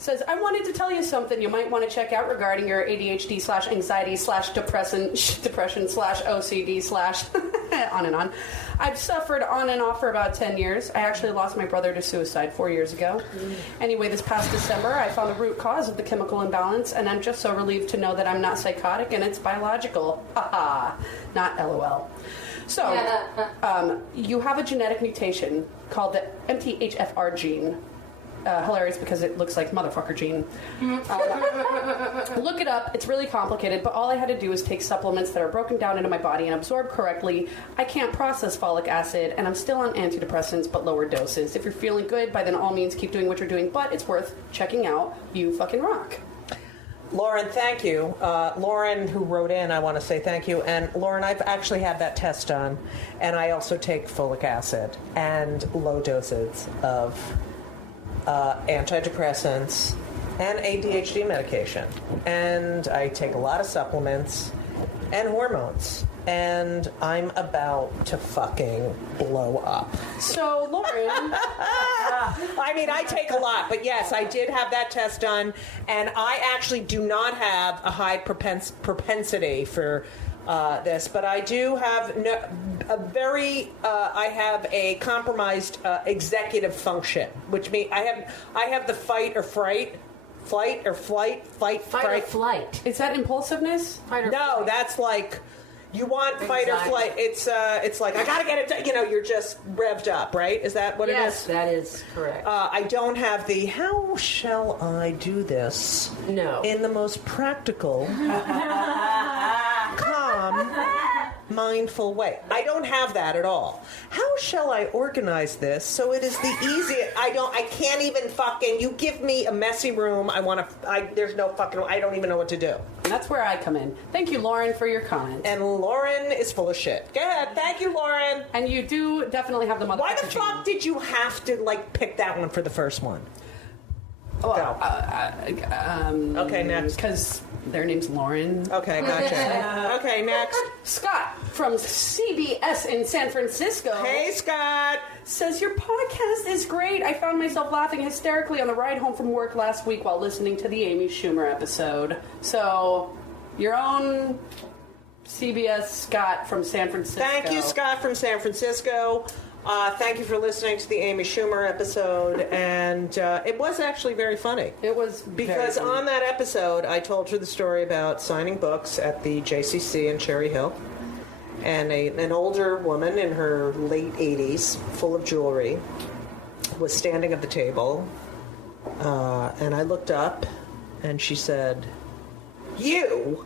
Says, I wanted to tell you something you might want to check out regarding your ADHD / anxiety / depression / OCD / on and on. I've suffered on and off for about 10 years. I actually lost my brother to suicide 4 years ago. Anyway, this past December, I found the root cause of the chemical imbalance, and I'm just so relieved to know that I'm not psychotic and it's biological. Haha, not LOL. So, you have a genetic mutation called the MTHFR gene. Hilarious because it looks like motherfucker gene. Look it up. It's really complicated, but all I had to do is take supplements that are broken down into my body and absorb correctly. I can't process folic acid, and I'm still on antidepressants, but lower doses. If you're feeling good, by then all means keep doing what you're doing, but it's worth checking out. You fucking rock. Lauren, thank you. Lauren, who wrote in, I want to say thank you. And Lauren, I've actually had that test done, and I also take folic acid and low doses of antidepressants and ADHD medication. And I take a lot of supplements and hormones. And I'm about to fucking blow up. So, Lauren, I mean, I take a lot, but yes, I did have that test done, and I actually do not have a high propensity for this, but I do have I have a compromised executive function, which means I have the fight or flight. Fight or flight. is that impulsiveness? No, that's like you want fight or flight. It's like I gotta get it done. You know, you're just revved up, right? Is that what it is? Yes, that is correct. I don't have the how shall I do this No. in the most practical, calm, mindful way. I don't have that at all. How shall I organize this so it is the easiest? I can't even fucking, you give me a messy room, there's no fucking, I don't even know what to do. And that's where I come in. Thank you, Lauren, for your comment. And Lauren is full of shit. Go ahead. Thank you, Lauren. And you do definitely have the motherfucker Why the gene. fuck did you have to, pick that one for the first one? Go. Okay, next. Because their name's Lauren. Okay, gotcha. Okay, next. Scott from CBS in San Francisco. Hey, Scott. Says, your podcast is great. I found myself laughing hysterically on the ride home from work last week while listening to the Amy Schumer episode. So, your own CBS Scott from San Francisco. Thank you, Scott from San Francisco. Thank you for listening to the Amy Schumer episode, and it was actually very funny. It was Because very funny. on that episode, I told her the story about signing books at the JCC in Cherry Hill, and an older woman in her late 80s, full of jewelry, was standing at the table, and I looked up, and she said, "You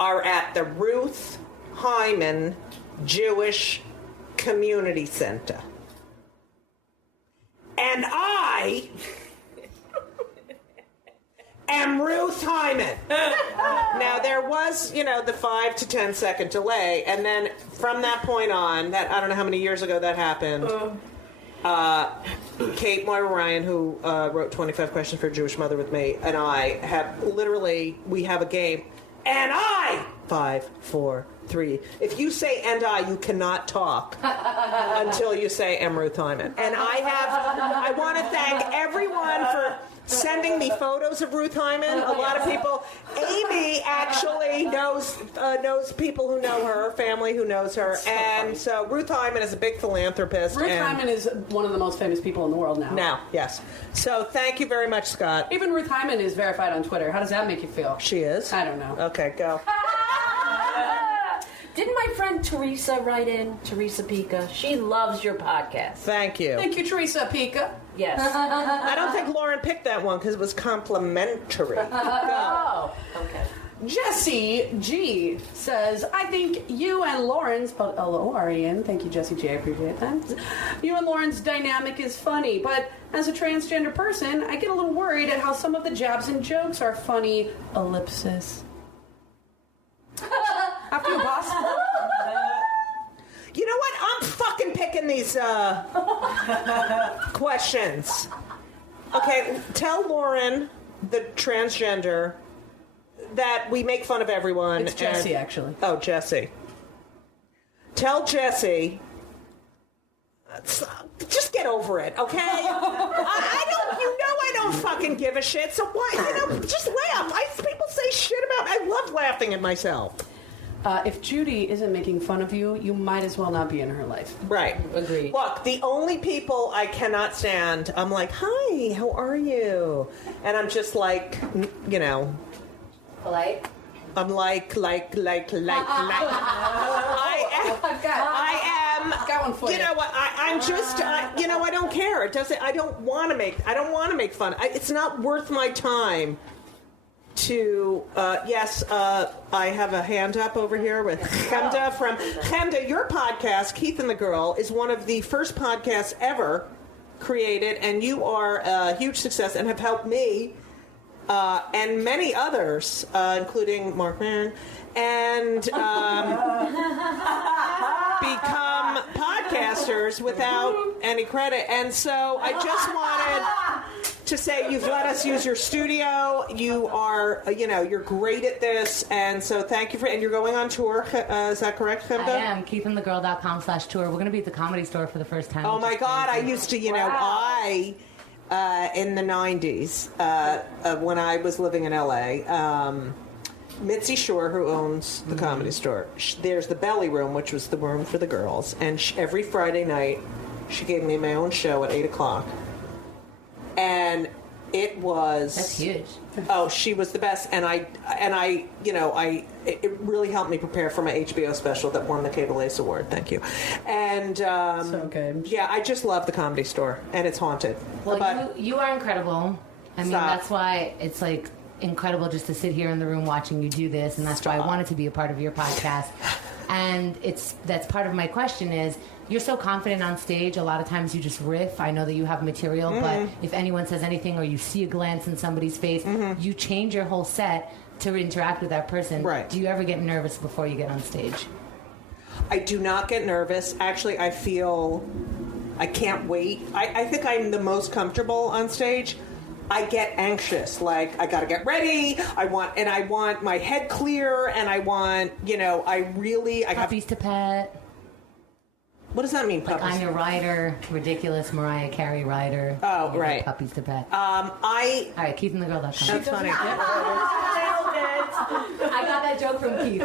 are at the Ruth Hyman Jewish Community Center. And I am Ruth Hyman." Now, there was, the 5 to 10 second delay, and then from that point on, that I don't know how many years ago that happened, Kate Moira Ryan, who wrote 25 Questions for a Jewish Mother with me, and I we have a game, and I, 5, 4, 3. If you say "and I," you cannot talk until you say "am Ruth Hyman." And I want to thank everyone for sending me photos of Ruth Hyman. A lot of people. Amy actually knows people who know her, family who knows her, and so Ruth Hyman is a big philanthropist. Ruth Hyman is one of the most famous people in the world now. Now, yes. So thank you very much, Scott. Even Ruth Hyman is verified on Twitter. How does that make you feel? She is? I don't know. Okay, go. Didn't my friend Teresa write in? Teresa Pica. She loves your podcast. Thank you. Thank you, Teresa Pica. Yes. I don't think Lauren picked that one because it was complimentary. Go. Oh, okay. Jesse G says, I think you and Lauren, spelled L-O-R-E-N, thank you, Jesse G, I appreciate that. You and Lauren's dynamic is funny, but as a transgender person, I get a little worried at how some of the jabs and jokes are funny. Ellipsis. After you, boss. You know what? I'm fucking picking these questions. Okay, tell Lauren, the transgender, that we make fun of everyone. It's Jesse, actually. Oh, Jesse. Tell Jesse. Just get over it, okay? I don't fucking give a shit. So why, just laugh. People say shit about. I love laughing at myself. If Judy isn't making fun of you, you might as well not be in her life. Right. Agreed. Look, the only people I cannot stand, I'm like, "Hi, how are you?" And I'm just like, Polite. I'm like. I am. Got one for you. You know what? I'm just. I don't care. It doesn't. I don't want to make fun. It's not worth my time. To yes, I have a hand up over here with Chemda from Chemda. Your podcast, Keith and the Girl, is one of the first podcasts ever created, and you are a huge success and have helped me and many others, including Mark Maron, and become podcasters without any credit. And so I just wanted to say you've let us use your studio. You are, you're great at this, and so thank you and you're going on tour. Is that correct, Chemda? I am. KeithandTheGirl.com/tour. We're going to be at the Comedy Store for the first time. Oh my God! I used to, in the 90s, when I was living in LA, Mitzi Shore, who owns the Comedy Store, there's the Belly Room, which was the room for the girls, and every Friday night, she gave me my own show at 8 o'clock. And it was... That's huge. Oh, she was the best, and it really helped me prepare for my HBO special that won the Cable Ace Award. Thank you. And So good. Yeah, I just love the Comedy Store, and it's haunted. Well, But you are incredible. I mean, Stop. that's why it's like incredible just to sit here in the room watching you do this, and that's why I wanted to be a part of your podcast. And that's part of my question is, you're so confident on stage, a lot of times you just riff. I know that you have material, but if anyone says anything or you see a glance in somebody's face, you change your whole set to interact with that person. Right. Do you ever get nervous before you get on stage? I do not get nervous. Actually, I feel I can't wait. I think I'm the most comfortable on stage. I get anxious, like I gotta get ready. I want my head clear, and I want, Puppies to pet. What does that mean, Like puppies? I'm your rider, ridiculous Mariah Carey rider. Oh, You know, right. Puppies to pet. I. All right, KeithandTheGirl.com. That's funny. I got that joke from Keith.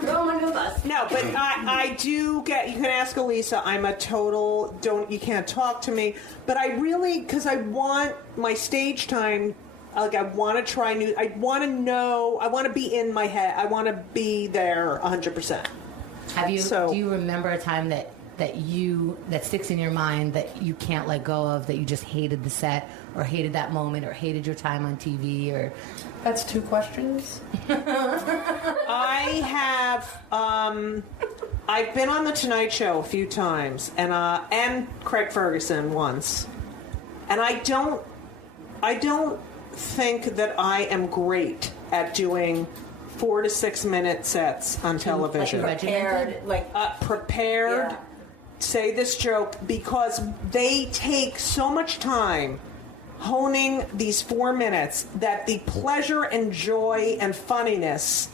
Throw him under the bus. No, but I do get. You can ask Elisa. I'm a total you can't talk to me. But I really, because I want my stage time. Like I want to try new. I want to know. I want to be in my head. I want to be there 100%. Have you? So- Do you remember a time that sticks in your mind that you can't let go of, that you just hated the set or hated that moment or hated your time on TV? Or That's 2 questions. I have. I've been on the Tonight Show a few times, and Craig Ferguson once, and I don't think that I am great at doing 4 to 6 minute sets on television. regimented? Prepared. Yeah. Say this joke, because they take so much time honing these 4 minutes that the pleasure and joy and funniness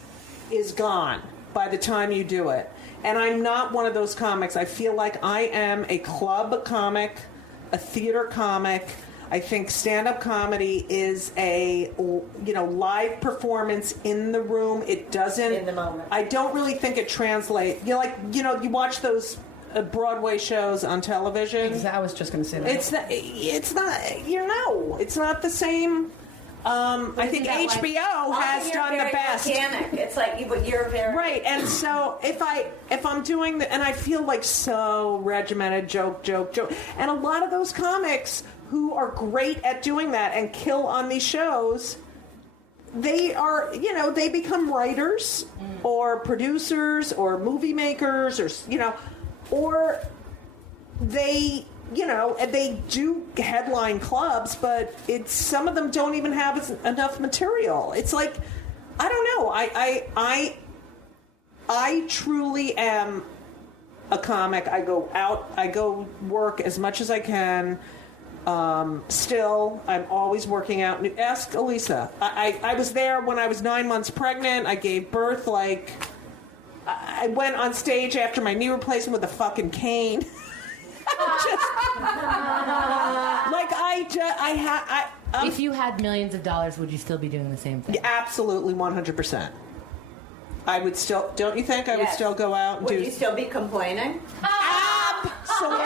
is gone by the time you do it. And I'm not one of those comics. I feel like I am a club comic, a theater comic. I think stand-up comedy is a live performance in the room. It doesn't In the moment. I don't really think it translates. You watch those Broadway shows on television. I was just going to say that. It's not. It's not the same. I think HBO has done the best. Organic. It's like you're very Right, and so if I'm doing and I feel like so regimented, joke, and a lot of those comics who are great at doing that and kill on these shows, they are, they become writers or producers or movie makers or they, they do headline clubs, but some of them don't even have enough material. It's like, I don't know. I truly am a comic. I go out, I go work as much as I can. Still, I'm always working out. Ask Elisa. I was there when I was 9 months pregnant. I gave birth I went on stage after my knee replacement with a fucking cane. if you had millions of dollars, would you still be doing the same thing? Absolutely, 100%. I would still. Don't you think I would Yes. still go out and Would do? you still be complaining? Absolutely.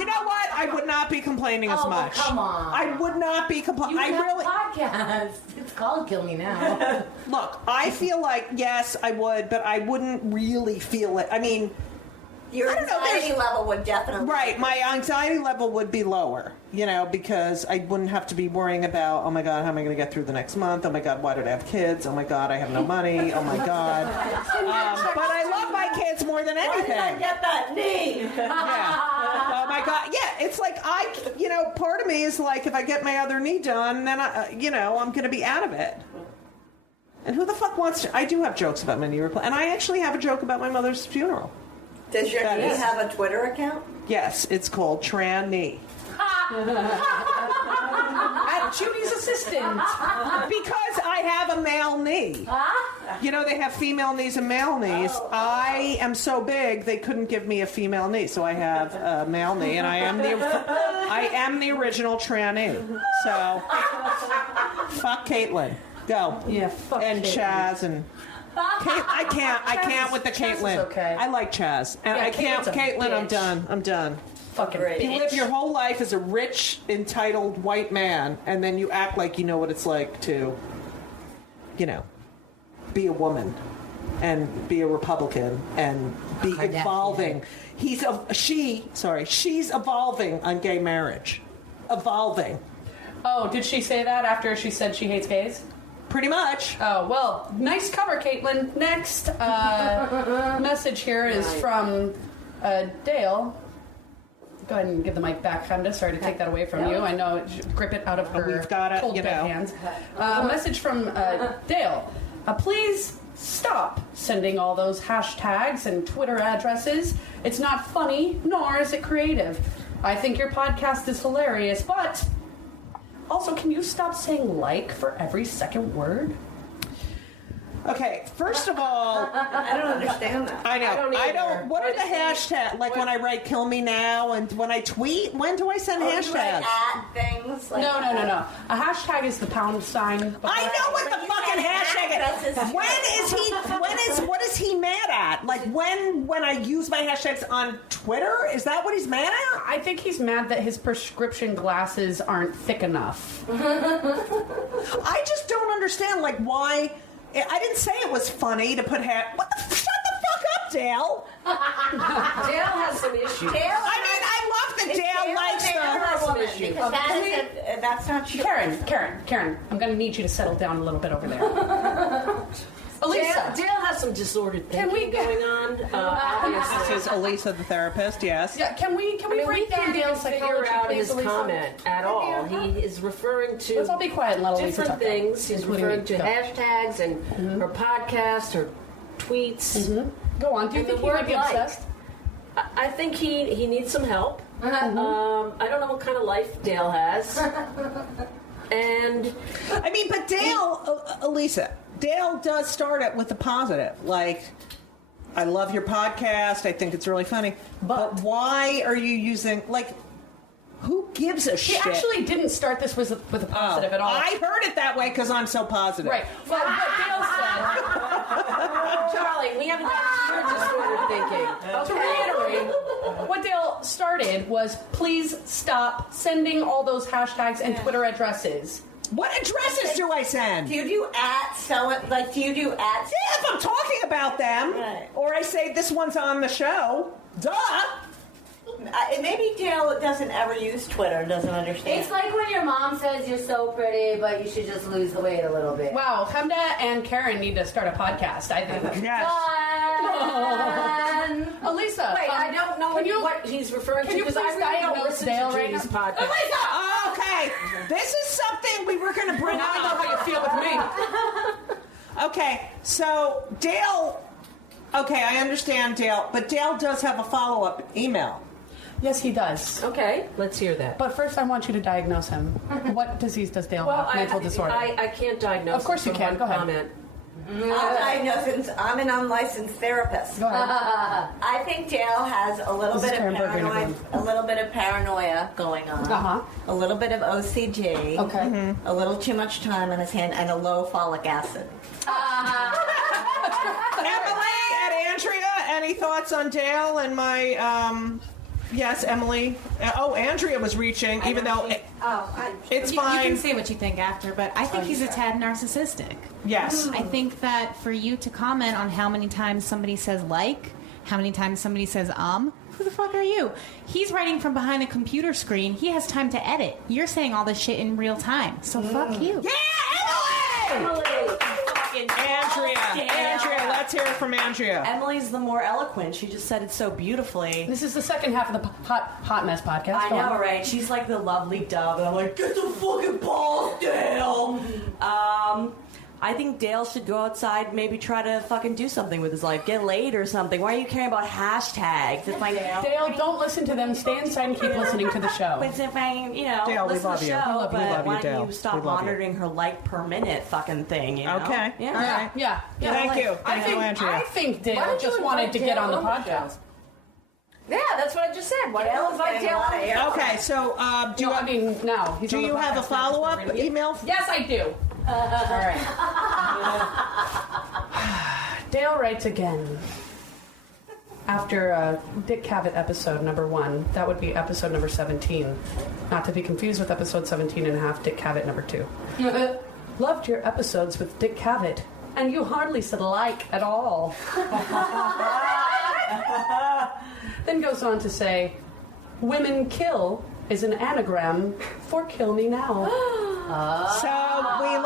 You know what? I would not be complaining as Oh, well, much. come on. I would not be complaining. You I have really a podcast. It's called Kill Me Now. look. I feel like yes, I would, but I wouldn't really feel it. I mean, Your I don't know, anxiety there's- level would definitely right? My anxiety level would be lower, because I wouldn't have to be worrying about, oh my god, how am I going to get through the next month? Oh my god, why did I have kids? Oh my god, I have no money. Oh my god. But I love my kids more than Why did I anything. get that knee? Yeah. Oh my god. Yeah, it's like part of me is like, if I get my other knee done, then I'm going to be out of it. And who the fuck wants to? I do have jokes about my knee replacement, and I actually have a joke about my mother's funeral. Does your That knee is- have a Twitter account? Yes, it's called Tran Knee. At Judy's assistant. Because I have a male knee. They have female knees and male knees. I am so big they couldn't give me a female knee, so I have a male knee, and I am the original Tran Knee. So fuck Caitlyn. Go. Yeah, fuck and Caitlyn. Chaz and I can't with the Chaz is Caitlyn. okay. I like Chaz. And Yeah, I can't Caitlyn's a Caitlyn, I'm done. Fucking Great. You live your whole life as a rich, entitled white man, and then you act like you know what it's like to, be a woman and be a Republican and be Kardashian. evolving. She's evolving on gay marriage. Evolving. Oh, did she say that after she said she hates gays? Pretty much. Oh, well, nice cover, Caitlin. Next message here is from Dale. Go ahead and give the mic back, Chemda. Sorry to take that away from you. I know, grip it out of her We've got it, cold dead hands. Message from Dale. Please stop sending all those hashtags and Twitter addresses. It's not funny, nor is it creative. I think your podcast is hilarious, but also, can you stop saying like for every second word? Okay, first of all, I don't understand that. I know. don't I either. don't. What are the What is hashtags? Like when I write "kill me now" and when I tweet, when do I send You write hashtags? at things like No. A hashtag is the pound sign. I know what the fuck fucking hashtag it. What is he mad at? Like when I use my hashtags on Twitter? Is that what he's mad at? I think he's mad that his prescription glasses aren't thick enough. I just don't understand, like, why. I didn't say it was funny to put shut the fuck up, Dale. Dale has some issues. I love that Dale likes the. Because that's not true. Karen, I'm going to need you to settle down a little bit over there. Elisa. Dale has some disordered Can we thinking going on. Obviously. This is Elisa, the therapist. Yes. Yeah, can we break down can't Dale's even psychology, figure out please, his Elisa? comment at all. He is referring to Let's all be quiet and let Elisa different talk. things. He's Including referring me. to Go. hashtags and her podcast, her tweets. Go on. Do you And think the he might word be like. obsessed? I think he needs some help. I don't know what kind of life Dale has. And I mean, but Dale, Elisa, Dale does start it with the positive. Like, I love your podcast. I think it's really funny. But why are you using, like, who gives a He shit? actually didn't start this with a positive at all. I heard it that way because I'm so positive. Right. Well, what Dale said. Charlie, we haven't done your disordered thinking. To reiterate, what Dale started was please stop sending all those hashtags and Twitter addresses. What addresses do I send? Do you do at so like? Do you do at? Yeah, if I'm talking about them, Right. or I say this one's on the show, duh. Maybe Dale doesn't ever use Twitter, doesn't understand. It's like when your mom says you're so pretty, but you should just lose the weight a little bit. Wow, Hemda and Karen need to start a podcast, I think. Yes. Elisa. Wait, I don't know what he's referring to can you because please I don't diagnose listen Dale to right Judy's now? podcast. Okay, this is something we were going to bring Now I know up. how you feel with me. Okay, so Dale. Okay, I understand Dale, but Dale does have a follow-up email. Yes, he does. Okay, let's hear that. But first, I want you to diagnose him. What disease does Dale have? Mental disorder. I can't diagnose. Of course you from can. one Go ahead. comment. I'll diagnose since I'm an unlicensed therapist. Go ahead. I think Dale has a little This is bit of Karen Berger paranoia going on. Uh-huh. A little bit of OCD. Okay. A little too much time on his hand and a low folic acid. Emily and Andrea, any thoughts on Dale and my? Yes, Emily. Andrea was reaching, even though it's You fine. can say what you think after, but I think he's a tad narcissistic. Yes. I think that for you to comment on how many times somebody says like, how many times somebody says who the fuck are you? He's writing from behind a computer screen. He has time to edit. You're saying all this shit in real time. So fuck you. Yeah, Emily! Andrea, let's hear it from Andrea. Emily's the more eloquent. She just said it so beautifully. This is the second half of the Hot Mess podcast. I Go know, on. right? She's like the lovely dove, and I'm like, get the fucking balls, Dale. I think Dale should go outside, maybe try to fucking do something with his life, get laid or something. Why are you caring about hashtags? It's like Dale, don't listen to them. Stay inside and keep listening to the show. But if I, Dale, we listen love to you. the show, We love you, but love you, why Dale. don't you stop We love you. monitoring her like per minute fucking thing? You know? Okay. Yeah. All right. Yeah. Thank you. I Thank you, Andrea. think Dale Why don't you just wanted invite to get Dale on the on the podcast. Yeah, that's what I just said. Why don't you invite getting a lot of Dale? air. Okay, so do you, I mean, no. He's do on the you have a podcast now, so follow-up we're gonna get- email? Yes, I do. All right. Dale writes again. After Dick Cavett episode number 1, that would be episode number 17. Not to be confused with episode 17 and a half, Dick Cavett number 2. Loved your episodes with Dick Cavett, and you hardly said like at all. Then goes on to say, women kill is an anagram for kill me now. So we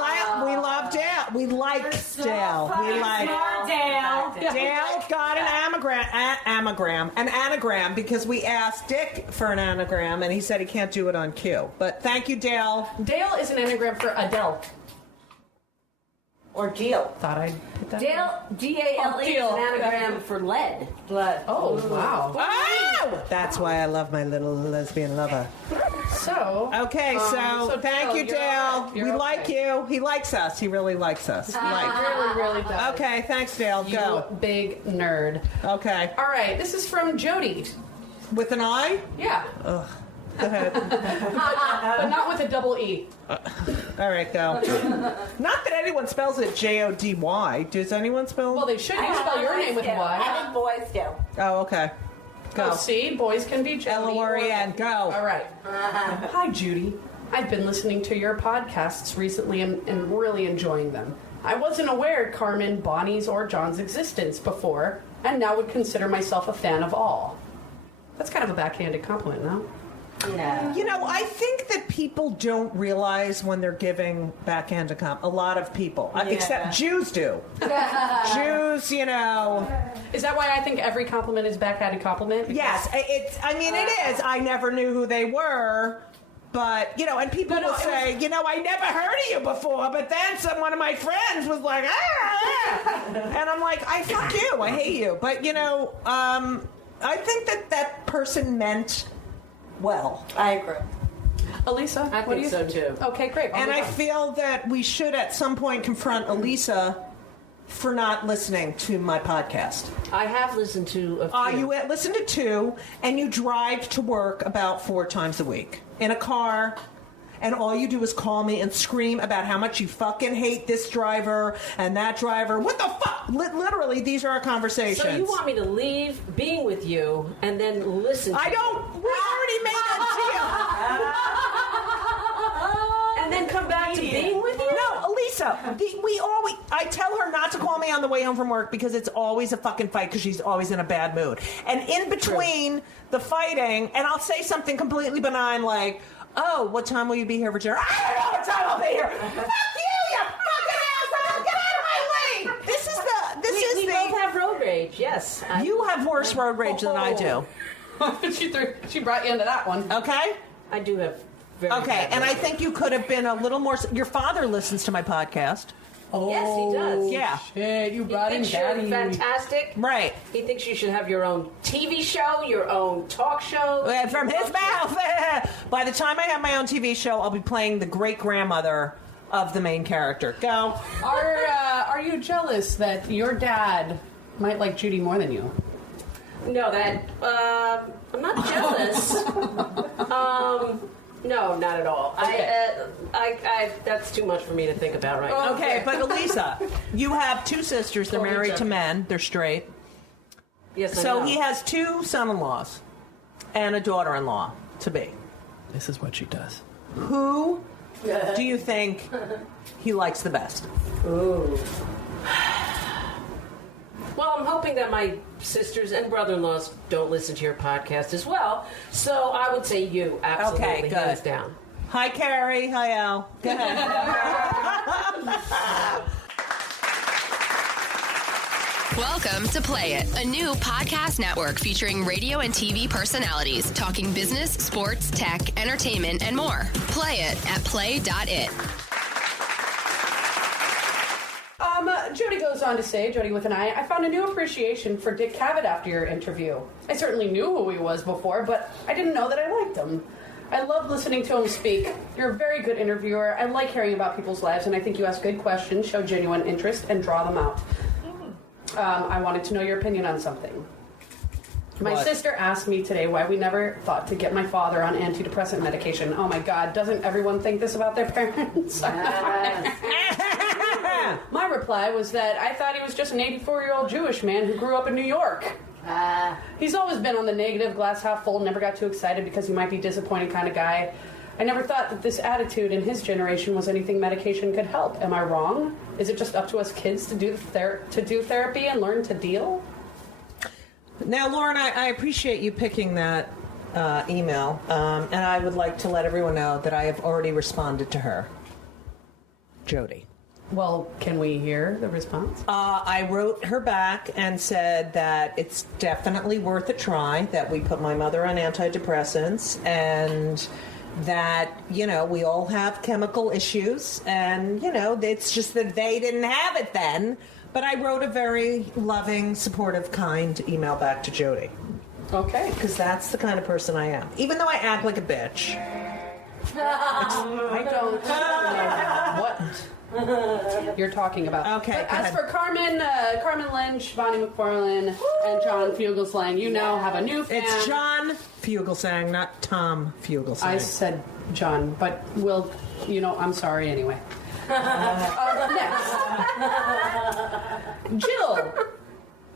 love Dale. We like Dale. We like Dale. Dale got an anagram because we asked Dick for an anagram and he said he can't do it on cue. But thank you, Dale. Dale is an anagram for Adele. Or Dale. Thought I'd put that. Dale, D-A-L-E is Dale. an anagram for lead. Blood. Oh, wow. Oh, that's why I love my little lesbian lover. So. Okay, so thank Dale, you, you're Dale. all right. We You're like okay. you. He likes us. He really likes us. Really, really does. Okay, thanks, Dale. You Go. big nerd. Okay. All right, this is from Jody. With an I? Yeah. Go ahead. but not with a double E. All right, go. Not that anyone spells it Jody. Does anyone spell? Well, they should. You spell your name with a Y. I think boys do. Oh, okay. Go. Oh, see, boys can be Jody. L-O-R-E-N. Go. All right. Hi, Judy. I've been listening to your podcasts recently and really enjoying them. I wasn't aware Carmen, Bonnie's, or John's existence before, and now would consider myself a fan of all. That's kind of a backhanded compliment, no? No. You know, I think that people don't realize when they're giving backhanded a lot of people, except Jews do. Jews, you know. Is that why I think every compliment is backhanded compliment? Yes, it is. I never knew who they were. But, you know, and people will say, you know, I never heard of you before, but then one of my friends was like, and I'm like, fuck you, I hate you. But, you know, I think that person meant well. I agree. Elisa, I what do think you so too. Okay, great. And I feel that we should at some point confront Elisa for not listening to my podcast. I have listened to a few. You listen to 2, and you drive to work about 4 times a week in a car, and all you do is call me and scream about how much you fucking hate this driver and that driver. What the fuck? Literally, these are our conversations. So you want me to leave being with you and then listen to I don't. We already made a deal. and then come back to being with you? No, Elisa, I tell her not to call me on the way home from work because it's always a fucking fight because she's always in a bad mood. And in between the fighting, and I'll say something completely benign like, oh, what time will you be here for dinner? I don't know what time I'll be here. Fuck you fucking asshole! Get out of my lane! We both have road rage, yes. You have worse road rage than I do. she brought you into that one. Okay? I do have very Okay, bad and road I rage. think you could have been a little more... Your father listens to my podcast. Yes, he does. Yeah. Shit, you He brought in thinks you're Daddy. fantastic. Right. He thinks you should have your own TV show, your own talk show. From his mouth. By the time I have my own TV show, I'll be playing the great-grandmother of the main character. Go. Are you jealous that your dad might like Judy more than you? No, I'm not jealous. No, not at all. Okay. I that's too much for me to think about right now. Okay, but Elisa, you have 2 sisters. They're Totally married to different. men. They're straight. Yes, I So know. he has 2 son-in-laws and a daughter-in-law to be. This is what she does. Who do you think he likes the best? Ooh. Well, I'm hoping that my sisters and brother-in-laws don't listen to your podcast as well. So I would say you, absolutely, Okay, good. hands down. Hi, Carrie. Hi, Al. Go ahead. Welcome to Play It, a new podcast network featuring radio and TV personalities talking business, sports, tech, entertainment, and more. Play it at play.it. Jody goes on to say, Jody with an I found a new appreciation for Dick Cavett after your interview. I certainly knew who he was before, but I didn't know that I liked him. I love listening to him speak. You're a very good interviewer. I like hearing about people's lives, and I think you ask good questions, show genuine interest, and draw them out. I wanted to know your opinion on something. My sister asked me today why we never thought to get my father on antidepressant medication. Oh my God, doesn't everyone think this about their parents? My reply was that I thought he was just an 84-year-old Jewish man who grew up in New York. He's always been on the negative, glass half full, never got too excited because he might be disappointed kind of guy. I never thought that this attitude in his generation was anything medication could help. Am I wrong? Is it just up to us kids to do therapy and learn to deal? Now, Lauren, I appreciate you picking that email, and I would like to let everyone know that I have already responded to her. Jody. Well, can we hear the response? I wrote her back and said that it's definitely worth a try, that we put my mother on antidepressants, and that, you know, we all have chemical issues, and, you know, it's just that they didn't have it then. But I wrote a very loving, supportive, kind email back to Jody. Okay. Because that's the kind of person I am. Even though I act like a bitch. I don't know what you're talking about. Okay, But go as ahead. for Carmen Lynch, Bonnie McFarlane, and John Fugelsang, you now have a new fan. It's John Fugelsang, not Tom Fugelsang. I said John, but I'm sorry anyway. Next. Jill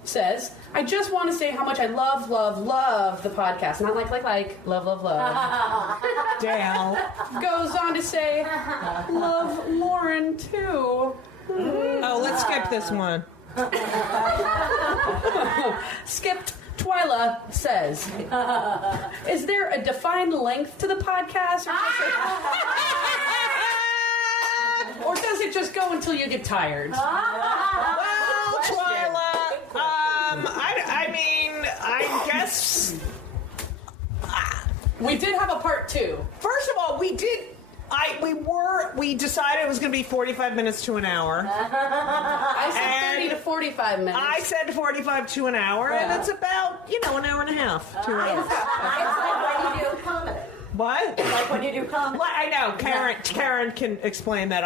says, I just want to say how much I love the podcast. Not like, love. Dale. Goes on to say, love Lauren too. Oh, let's skip this one. Skipped Twyla says, is there a defined length to the podcast? Or does it just go until you get tired? Well, Twyla, I guess we did have a part 2. First of all, we decided it was going to be 45 minutes to an hour. I said 30 to 45 minutes. I said 45 to an hour, and it's about, an hour and a half, 2 hours. It's like when you do comedy. What? Like when you do comedy. I know. Karen can explain that.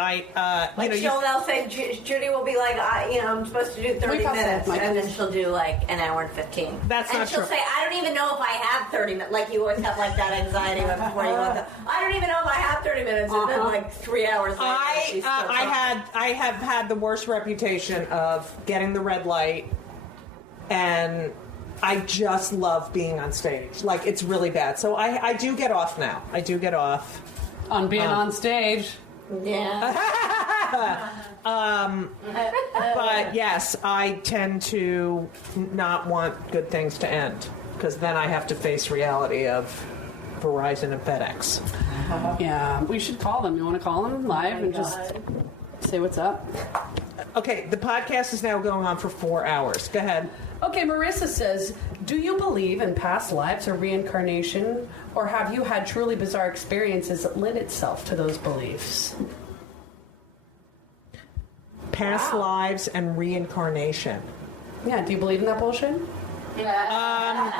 They'll say, Judy will be like, I'm supposed to do 30 minutes, and then she'll do like an hour and 15. That's and not she'll true. say, I don't even know if I have 30 minutes. Like you always have like that anxiety before you want to. I don't even know if I have 30 minutes, and then like 3 hours later, I have had the worst reputation of getting the red light, and I just love being on stage. Like, it's really bad. So I do get off now. I do get off. On being on stage. Yeah. But yes, I tend to not want good things to end, because then I have to face reality of Verizon and FedEx. Yeah, we should call them. You want to call them live and just say what's up? Okay, the podcast is now going on for 4 hours. Go ahead. Okay, Marissa says, do you believe in past lives or reincarnation, or have you had truly bizarre experiences that lend itself to those beliefs? Past lives and reincarnation. Yeah, do you believe in that bullshit? I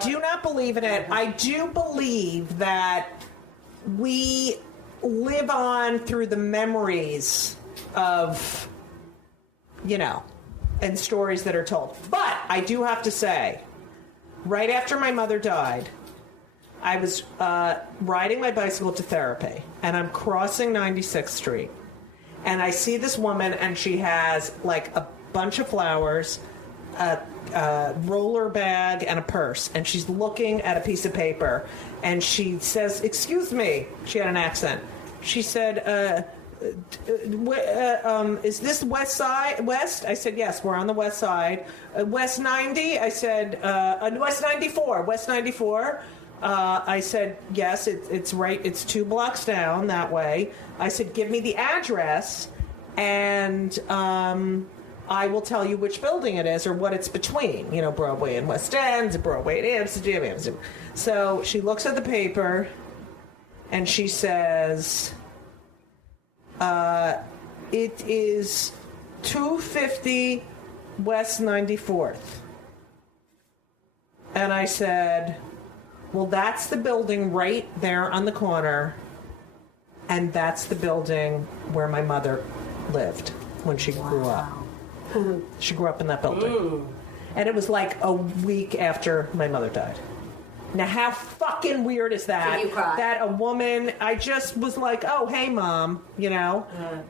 do not believe in it. I do believe that we live on through the memories of, and stories that are told. But I do have to say, right after my mother died, I was riding my bicycle to therapy, and I'm crossing 96th Street, and I see this woman, and she has like a bunch of flowers, a roller bag, and a purse, and she's looking at a piece of paper, and she says, "Excuse me," she had an accent. She said, is this West Side? West? I said, yes, we're on the West Side. West 90? I said, West 94. West 94? I said, yes, it's right. It's 2 blocks down that way. I said, give me the address, and I will tell you which building it is or what it's between. Broadway and West End, Broadway and Amsterdam. So she looks at the paper, and she says, it is 250 West 94th. And I said, well, that's the building right there on the corner, and that's the building where my mother lived when she grew up. She grew up in that building. And it was like a week after my mother died. Now, how fucking weird is that? Did you cry? That a woman, I just was like, oh, hey, Mom,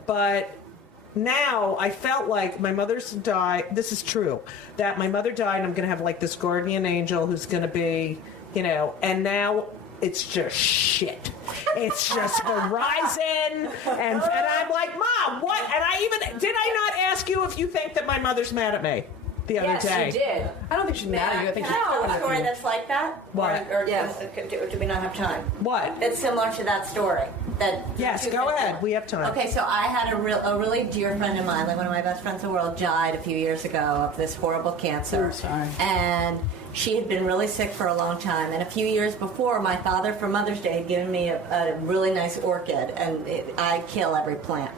But now I felt like my mother's died. This is true. That my mother died, and I'm going to have like this guardian angel who's going to be, and now it's just shit. It's just Verizon. And I'm like, Mom, what? And did I not ask you if you think that my mother's mad at me? The other day. Yes, you did. I don't think she's mad at you. I think she's tell a story that's like that? What? Or yes. Do we not have time? What? That's similar to that story. Yes, go ahead. We have time. Okay, so I had a really dear friend of mine, like one of my best friends in the world, died a few years ago of this horrible cancer. Oh, sorry. And she had been really sick for a long time. And a few years before, my father, for Mother's Day, had given me a really nice orchid. And I kill every plant.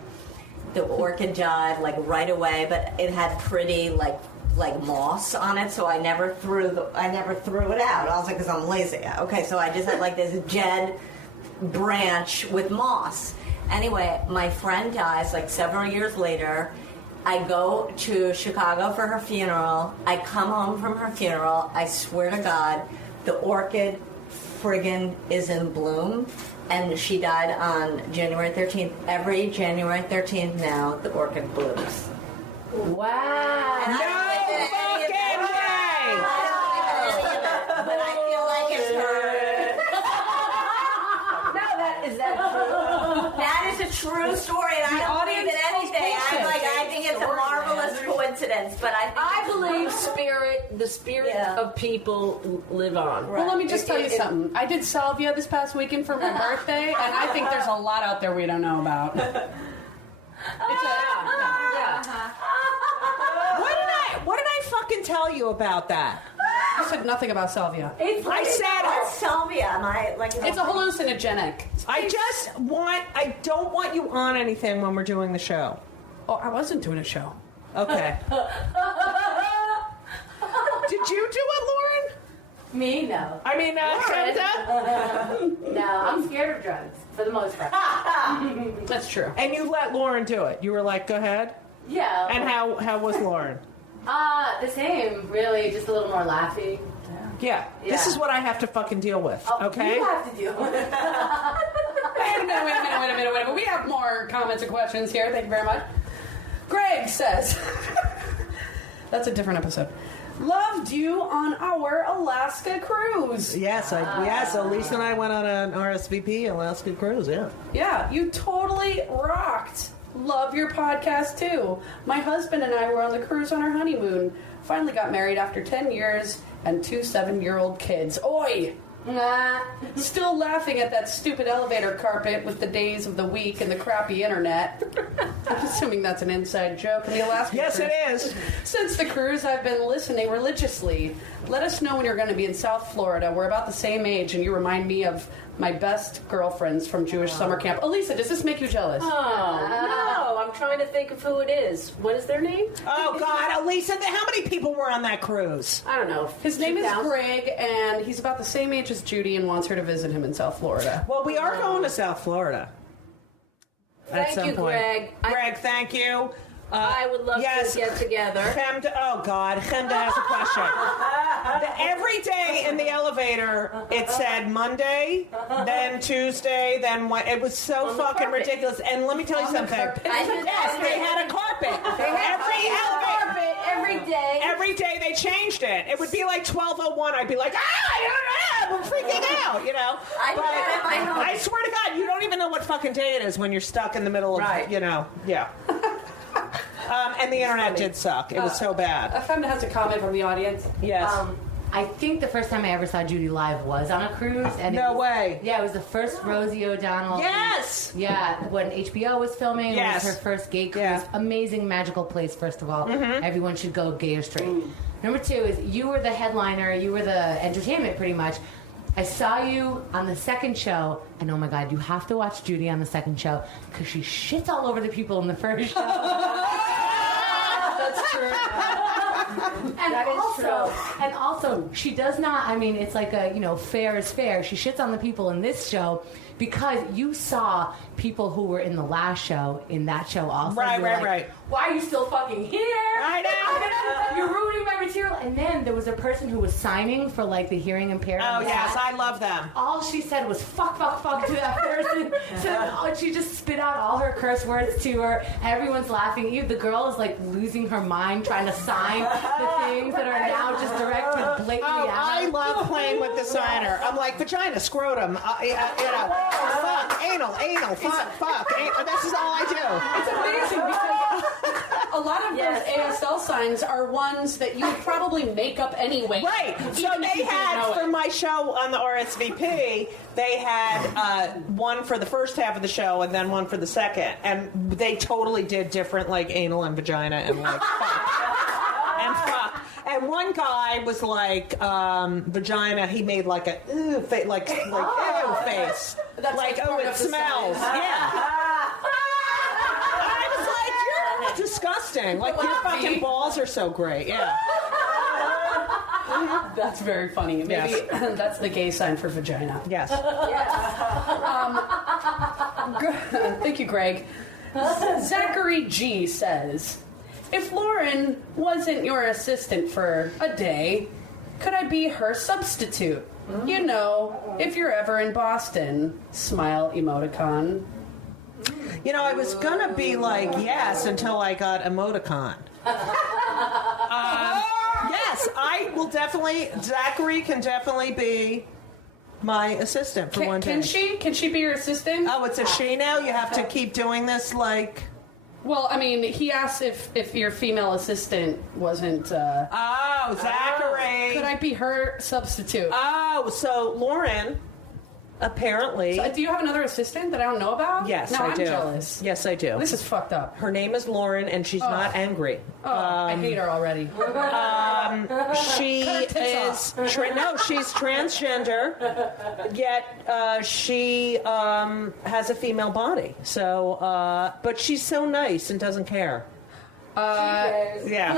The orchid died, like, right away, but it had pretty, like moss on it, so I never threw it out. I was like, because I'm lazy. Okay, so I just had like this dead branch with moss. Anyway, my friend dies like several years later. I go to Chicago for her funeral. I come home from her funeral. I swear to God, the orchid friggin' is in bloom. And she died on January 13th. Every January 13th now, the orchid blooms. Wow. And I don't live in any of that. But I feel like it's her. No, is that true? That is a true story, and I don't believe in anything. I think it's a marvelous coincidence, but I believe the spirit of people live on. Well, let me just tell you something. I did salvia this past weekend for my birthday, and I think there's a lot out there we don't know about. What did I fucking tell you about that? You said nothing about salvia. I said salvia. It's a hallucinogenic. I don't want you on anything when we're doing the show. Oh, I wasn't doing a show. Okay. Did you do it, Lauren? Me? No. I mean, No, I'm scared of drugs for the most part. That's true. And you let Lauren do it. You were like, go ahead. Yeah. And how was Lauren? The same, really, just a little more laughy. Yeah. This is what I have to fucking deal with. Okay. You have to deal with it. Wait a minute. We have more comments and questions here. Thank you very much. Greg says, that's a different episode. Loved you on our Alaska cruise. Yes, Elisa and I went on an RSVP Alaska cruise, yeah. Yeah, you totally rocked. Love your podcast too. My husband and I were on the cruise on our honeymoon. Finally got married after 10 years and 2 7-year-old kids. Oi! Still laughing at that stupid elevator carpet with the days of the week and the crappy internet. I'm assuming that's an inside joke in the Alaska Yes, cruise. it is. Since the cruise, I've been listening religiously. Let us know when you're going to be in South Florida. We're about the same age, and you remind me of my best girlfriends from Jewish summer camp. Elisa, does this make you jealous? Oh, no. I'm trying to think of who it is. What is their name? Oh, God, Elisa, how many people were on that cruise? I don't know. His name is 2,000? Greg, and he's about the same age as Judy and wants her to visit him in South Florida. Well, we are going to South Florida. At Thank some you, point. Greg. Greg, thank you. I would love to get together. Chemda has a question. Every day in the elevator, it said Monday, then Tuesday, then what? It was so fucking ridiculous. And let me tell you something. Yes, they had a carpet. Every day they changed it. It would be like 12:01. I'd be like, I'm freaking out, you know. I swear to God, you don't even know what fucking day it is when you're stuck in the middle of, you know, yeah. And the internet did suck. It was so bad. Femda has a comment from the audience. Yes. I think the first time I ever saw Judy live was on a cruise. And No way. Yeah, it was the first Rosie O'Donnell. Yes! Yeah, when HBO was filming. Yes. It was her first gay cruise. Yeah. Amazing, magical place, first of all. Mhm. Everyone should go, gay or straight. Number 2 is you were the headliner. You were the entertainment, pretty much. I saw you on the second show, and oh my God, you have to watch Judy on the second show because she shits all over the people in the first show. That's true. And also, she does not, I mean, it's like fair is fair. She shits on the people in this show because you saw people who were in the last show in that show also. Right. Why are you still fucking here? I know. You're ruining my material. And then there was a person who was signing for like the hearing impaired. Oh, yes, I love them. All she said was fuck to that person. So she just spit out all her curse words to her. Everyone's laughing at you. The girl is like losing her mind trying to sign the things that are now just directed blatantly Oh, at I her. love playing with the signer. I'm like, vagina, scrotum, fuck, anal, fuck. This is all I do. It's amazing because a lot of those ASL signs are ones that you would probably make up anyway. Right. So they had, for my show on the RSVP, they had one for the first half of the show and then one for the second. And they totally did different, like, anal and vagina and, like, fuck. And fuck. And one guy was like, vagina, he made like a ew face, like ew face. That's like, part it of the smells. sign. Yeah. I was like, you're disgusting. Like, your fucking balls are so great. Yeah. That's very funny. Maybe that's the gay sign for vagina. Yes. Thank you, Greg. Zachary G says, if Lauren wasn't your assistant for a day, could I be her substitute? You know, if you're ever in Boston, smile emoticon. You know, I was gonna be like yes until I got emoticon. Yes, I will definitely. Zachary can definitely be my assistant for one day. Can she? Can she be your assistant? Oh, it's a she now. You have to keep doing this like. Well, I mean, he asked if your female assistant wasn't. Oh, Zachary. Could I be her substitute? Oh, so Lauren. Apparently. So, do you have another assistant that I don't know about? Yes, now I I'm do. jealous. Yes, I do. This is fucked up. Her name is Lauren, and she's not angry. Oh, I hate her already. She is no, she's transgender, yet she has a female body. So, but she's so nice and doesn't care. Yeah.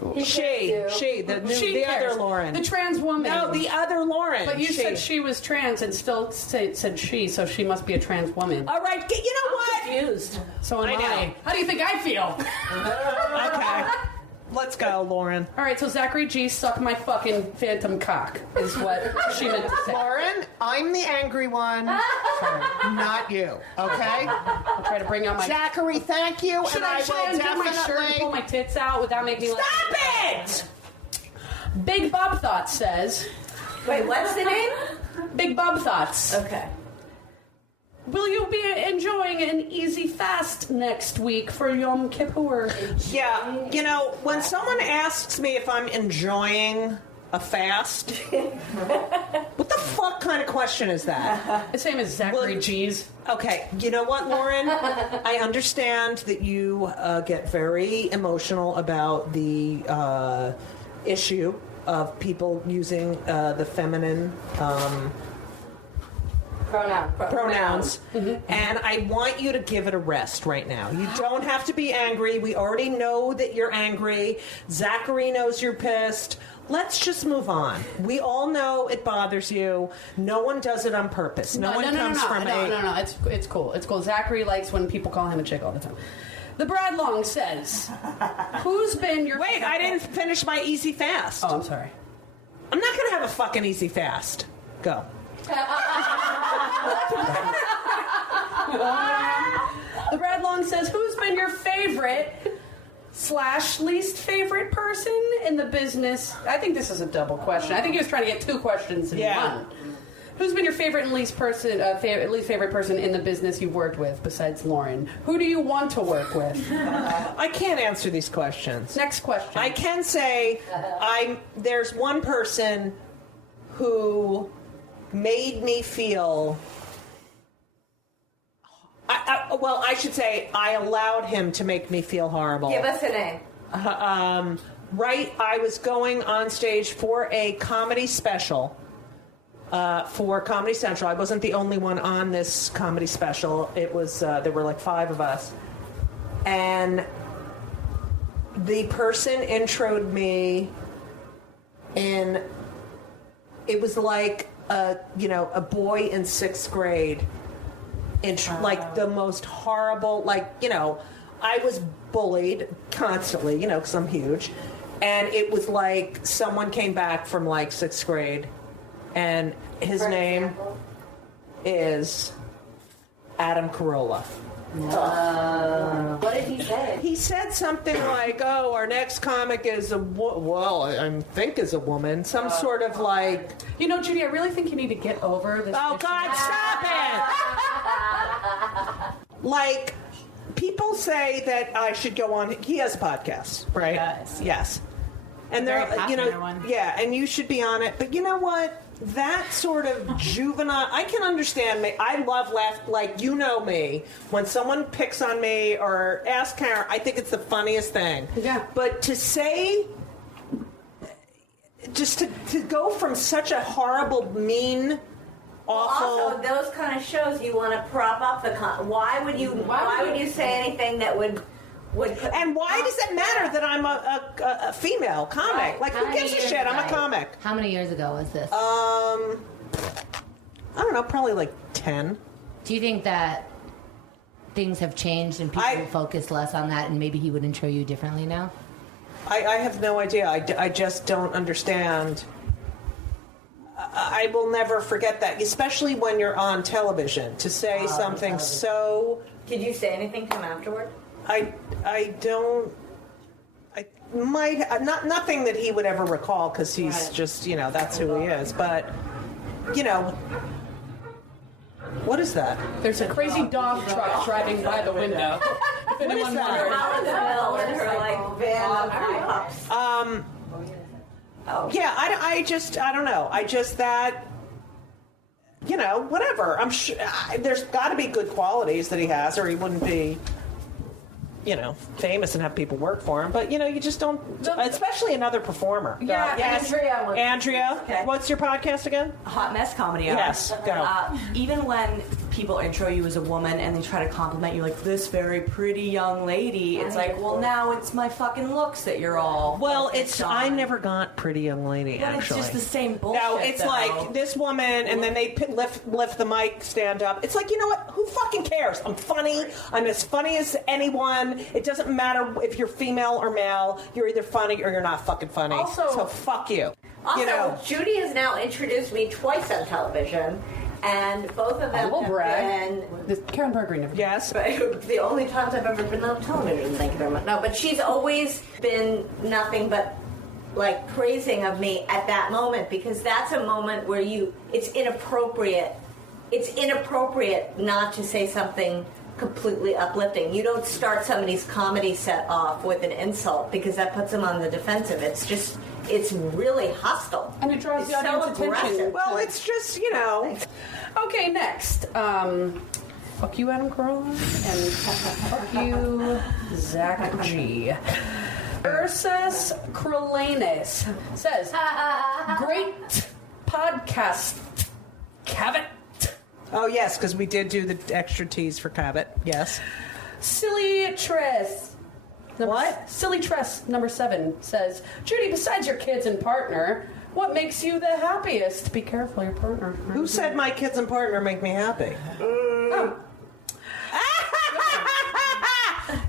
The other Lauren. The trans woman. No, the other Lauren. But you said she was trans and still said she, so she must be a trans woman. All right, you know what? Confused. So am I know. How do you think I feel? Okay. Let's go, Lauren. All right, so Zachary G, suck my fucking phantom cock, is what she meant to say. Lauren, I'm the angry one, not you. Okay? I'll try to bring out my... Zachary, thank you, Should and I I will undo my shirt and definitely... pull my tits out without making... Stop it! Big Bob Thoughts says... Wait, what's the name? Big Bob Thoughts. Okay. Will you be enjoying an easy fast next week for Yom Kippur? Yeah, you know, when someone asks me if I'm enjoying a fast, what the fuck kind of question is that? The same as Zachary G's. Okay, you know what, Lauren? I understand that you get very emotional about the issue of people using the feminine pronouns. And I want you to give it a rest right now. You don't have to be angry. We already know that you're angry. Zachary knows you're pissed. Let's just move on. We all know it bothers you. No one does it on purpose. No one comes from a... No, it's cool. It's cool. Zachary likes when people call him a chick all the time. The Brad Long says, who's been your... Wait, I didn't finish my easy fast. Oh, I'm sorry. I'm not going to have a fucking easy fast. Go. The Brad Long says, who's been your favorite / least favorite person in the business? I think this is a double question. I think he was trying to get two questions in one. Who's been your favorite and least favorite person in the business you've worked with besides Lauren? Who do you want to work with? I can't answer these questions. Next question. I can say there's one person who made me feel... I should say I allowed him to make me feel horrible. Give us a name. I was going on stage for a comedy special for Comedy Central. I wasn't the only one on this comedy special. It was there were like 5 of us, and the person introed me, and it was like a boy in 6th grade. Like the most horrible, I was bullied constantly, because I'm huge. And it was like someone came back from like 6th grade, and his name is Adam Carolla. What did he say? He said something like, "Oh, our next comic is I think is a woman." Some sort of like, Judy, I really think you need to get over this. Oh God, stop it! Like, people say that I should go on. He has a podcast, right? He does. Yes. And Very they're, popular one. yeah, and you should be on it. But you know what? That sort of juvenile, I can understand me. I love laugh, like, me. When someone picks on me or asks Karen, I think it's the funniest thing. Yeah. But to say, just to go from such a horrible, mean, awful. Also, those kind of shows you want to prop up the. Why would you say anything that would? And why does it matter that I'm a female comic? Like, who gives a shit? I'm a comic. How many years ago was this? I don't know, probably like 10. Do you think that things have changed and people focus less on that, and maybe he would intro you differently now? I have no idea. I just don't understand. I will never forget that, especially when you're on television, to say something so... Did you say anything to him afterward? I don't... I might... Nothing that he would ever recall, because he's just, that's who he is. But, what is that? There's a crazy dog truck driving by the window. If anyone wonders. Yeah, I don't know. Whatever. I'm sure there's got to be good qualities that he has, or he wouldn't be, famous and have people work for him. But, you just don't, especially another performer. Yeah, yes. Andrea, Okay. What's your podcast again? Hot Mess Comedy Hour. Yes, go. Even when people intro you as a woman and they try to compliment you like this very pretty young lady, it's like, well, now it's my fucking looks that you're all. Well, I never got pretty young lady, but actually. it's just the same bullshit. No, it's though. like this woman, and then they lift the mic, stand up. It's like, you know what? Who fucking cares? I'm funny. I'm as funny as anyone. It doesn't matter if you're female or male. You're either funny or you're not fucking funny. Also, so fuck you. Also, Judy has now introduced me twice on television, and both of them have been... Karen Berger never. Yes. The only times I've ever been on television, thank you very much. No, but she's always been nothing but like praising of me at that moment, because that's a moment where it's inappropriate. It's inappropriate not to say something completely uplifting. You don't start somebody's comedy set off with an insult, because that puts them on the defensive. It's really hostile. And it draws the audience attention. Well, it's just, Okay, next. Fuck you, Adam Carolla. And fuck you, Zach G. Ursus Krolanis says, great podcast, Cavett. Oh, yes, because we did do the extra tease for Cabot. Yes. Silly Tress. What? Silly Tress, number 7, says, Judy, besides your kids and partner, what makes you the happiest? Be careful, your partner. Who said my kids and partner make me happy? Oh.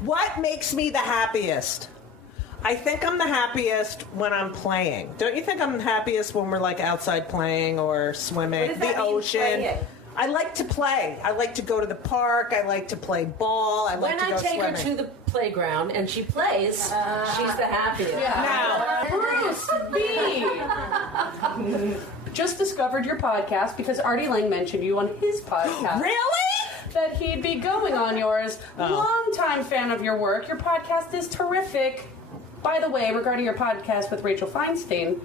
What makes me the happiest? I think I'm the happiest when I'm playing. Don't you think I'm the happiest when we're like outside playing or swimming? What does that the mean, ocean. playing? I like to play. I like to go to the park. I like to play ball. I like When to go I take swimming. her to the playground and she plays, she's the happiest. Now, Bruce B. just discovered your podcast because Artie Lang mentioned you on his podcast. Really? That he'd be going on yours. Longtime fan of your work. Your podcast is terrific. By the way, regarding your podcast with Rachel Feinstein,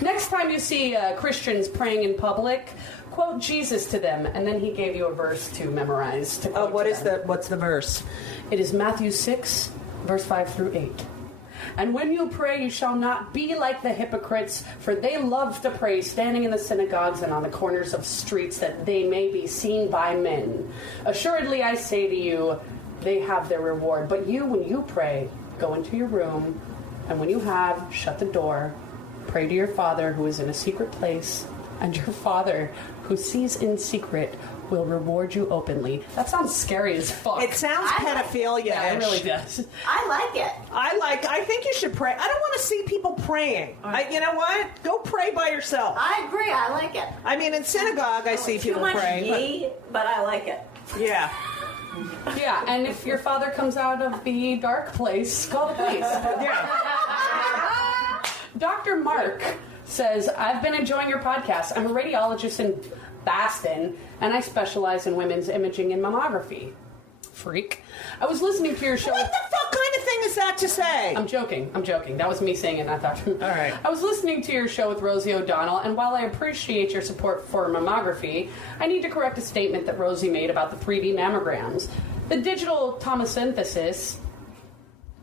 next time you see Christians praying in public, quote Jesus to them, and then he gave you a verse to memorize. To quote what's the verse? It is Matthew 6, verse 5 through 8. And when you pray, you shall not be like the hypocrites, for they love to pray standing in the synagogues and on the corners of streets, that they may be seen by men. Assuredly, I say to you, they have their reward. But you, when you pray, go into your room, and when you have, shut the door. Pray to your Father who is in a secret place, and your Father who sees in secret will reward you openly. That sounds scary as fuck. It sounds pedophilia. Yeah, it really does. I like it. I think you should pray. I don't want to see people praying. You know what? Go pray by yourself. I agree. I like it. I mean, in synagogue, I see people Too much pray. but I like it. Yeah. Yeah, and if your father comes out of the dark place, call the police. Yeah. Dr. Mark says, I've been enjoying your podcast. I'm a radiologist in Boston, and I specialize in women's imaging and mammography. Freak. I was listening to your show. What the fuck kind of thing is that to say? I'm joking. That was me saying it, not Dr. All right. I was listening to your show with Rosie O'Donnell, and while I appreciate your support for mammography, I need to correct a statement that Rosie made about the 3D mammograms. The digital tomosynthesis,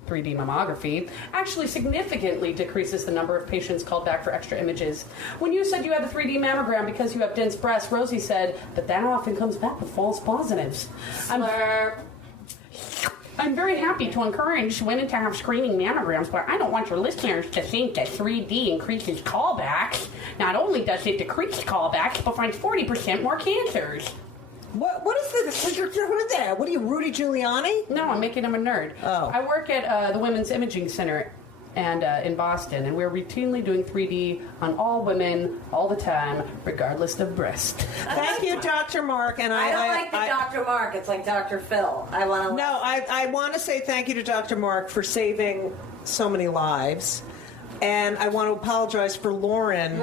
3D mammography, actually significantly decreases the number of patients called back for extra images. When you said you had a 3D mammogram because you have dense breasts, Rosie said that often comes back with false positives. I'm very happy to encourage women to have screening mammograms, but I don't want your listeners to think that 3D increases callbacks. Not only does it decrease callbacks, but finds 40% more cancers. What is this? What is that? What are you, Rudy Giuliani? No, I'm making him a nerd. Oh. I work at the Women's Imaging Center and in Boston, and we're routinely doing 3D on all women all the time, regardless of breast. Thank you, Dr. Mark. And I don't like the Dr. Mark. It's like Dr. Phil. I want to. No, I want to say thank you to Dr. Mark for saving so many lives. And I want to apologize for Lauren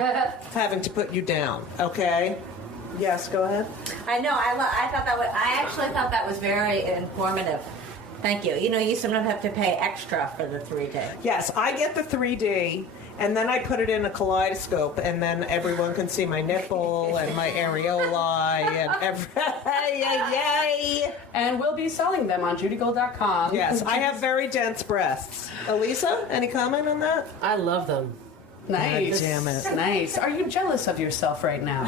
having to put you down, okay? Yes, go ahead. I know. I thought that was. I actually thought that was very informative. Thank you. You know, you sometimes have to pay extra for the 3D. Yes, I get the 3D, and then I put it in a kaleidoscope, and then everyone can see my nipple and my areola and yay! And we'll be selling them on judygold.com. Yes, I have very dense breasts. Elisa, any comment on that? I love them. Nice. God damn it. Nice. Are you jealous of yourself right now?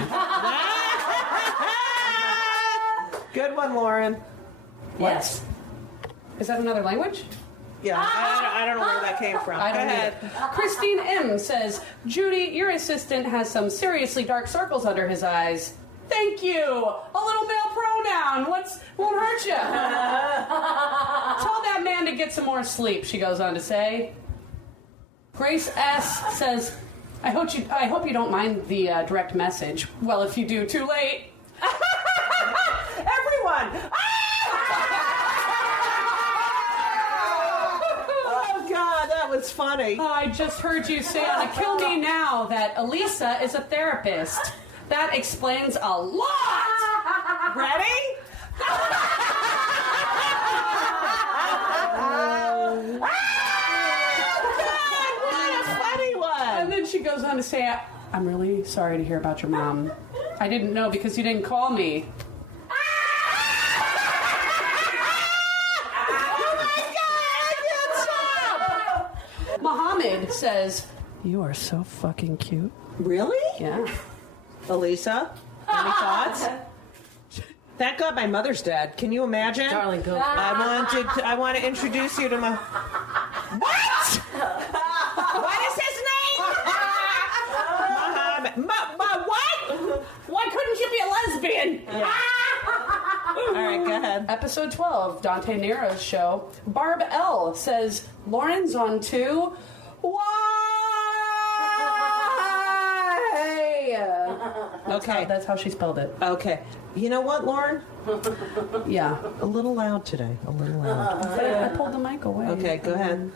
Good one, Lauren. Yes. Is that another language? Yeah, I don't know where that came from. I don't Go ahead. either. Christine M. says, Judy, your assistant has some seriously dark circles under his eyes. Thank you. A little male pronoun. Won't hurt you. Tell that man to get some more sleep, she goes on to say. Grace S. says, I hope you don't mind the direct message. Well, if you do, too late. Everyone! Oh, God, that was funny. I just heard you say on a Kill Me Now that Elisa is a therapist. That explains a lot. Ready? What a funny one! And then she goes on to say, I'm really sorry to hear about your mom. I didn't know because you didn't call me. Mohammed says, you are so fucking cute. Really? Yeah. Elisa, any thoughts? Thank God my mother's dead. Can you imagine? Darling, go. I want to introduce you to my... What? What is his name? Muhammad. My what? Why couldn't you be a lesbian? Yeah. All right, go ahead. Episode 12, Dante Nero's show. Barb L says, Lauren's on too. Why? That's how she spelled it. Okay. You know what, Lauren? Yeah. A little loud today. A little loud. I pulled the mic away. Okay, go ahead.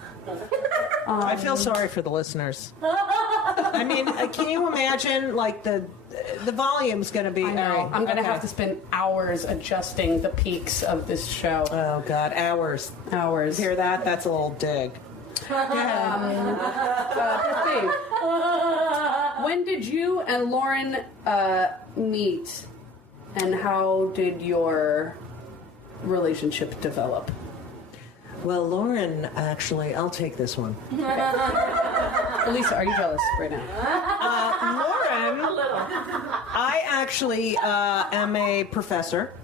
I feel sorry for the listeners. I mean, can you imagine, like, the volume's going to be... I know. All right, I'm going to okay. have to spend hours adjusting the peaks of this show. Oh, God, hours. Hours. Hear that? That's a little dig. Christine, when did you and Lauren meet, and how did your relationship develop? Well, Lauren, actually, I'll take this one. Elisa, are you jealous right now? Lauren, I actually am a professor.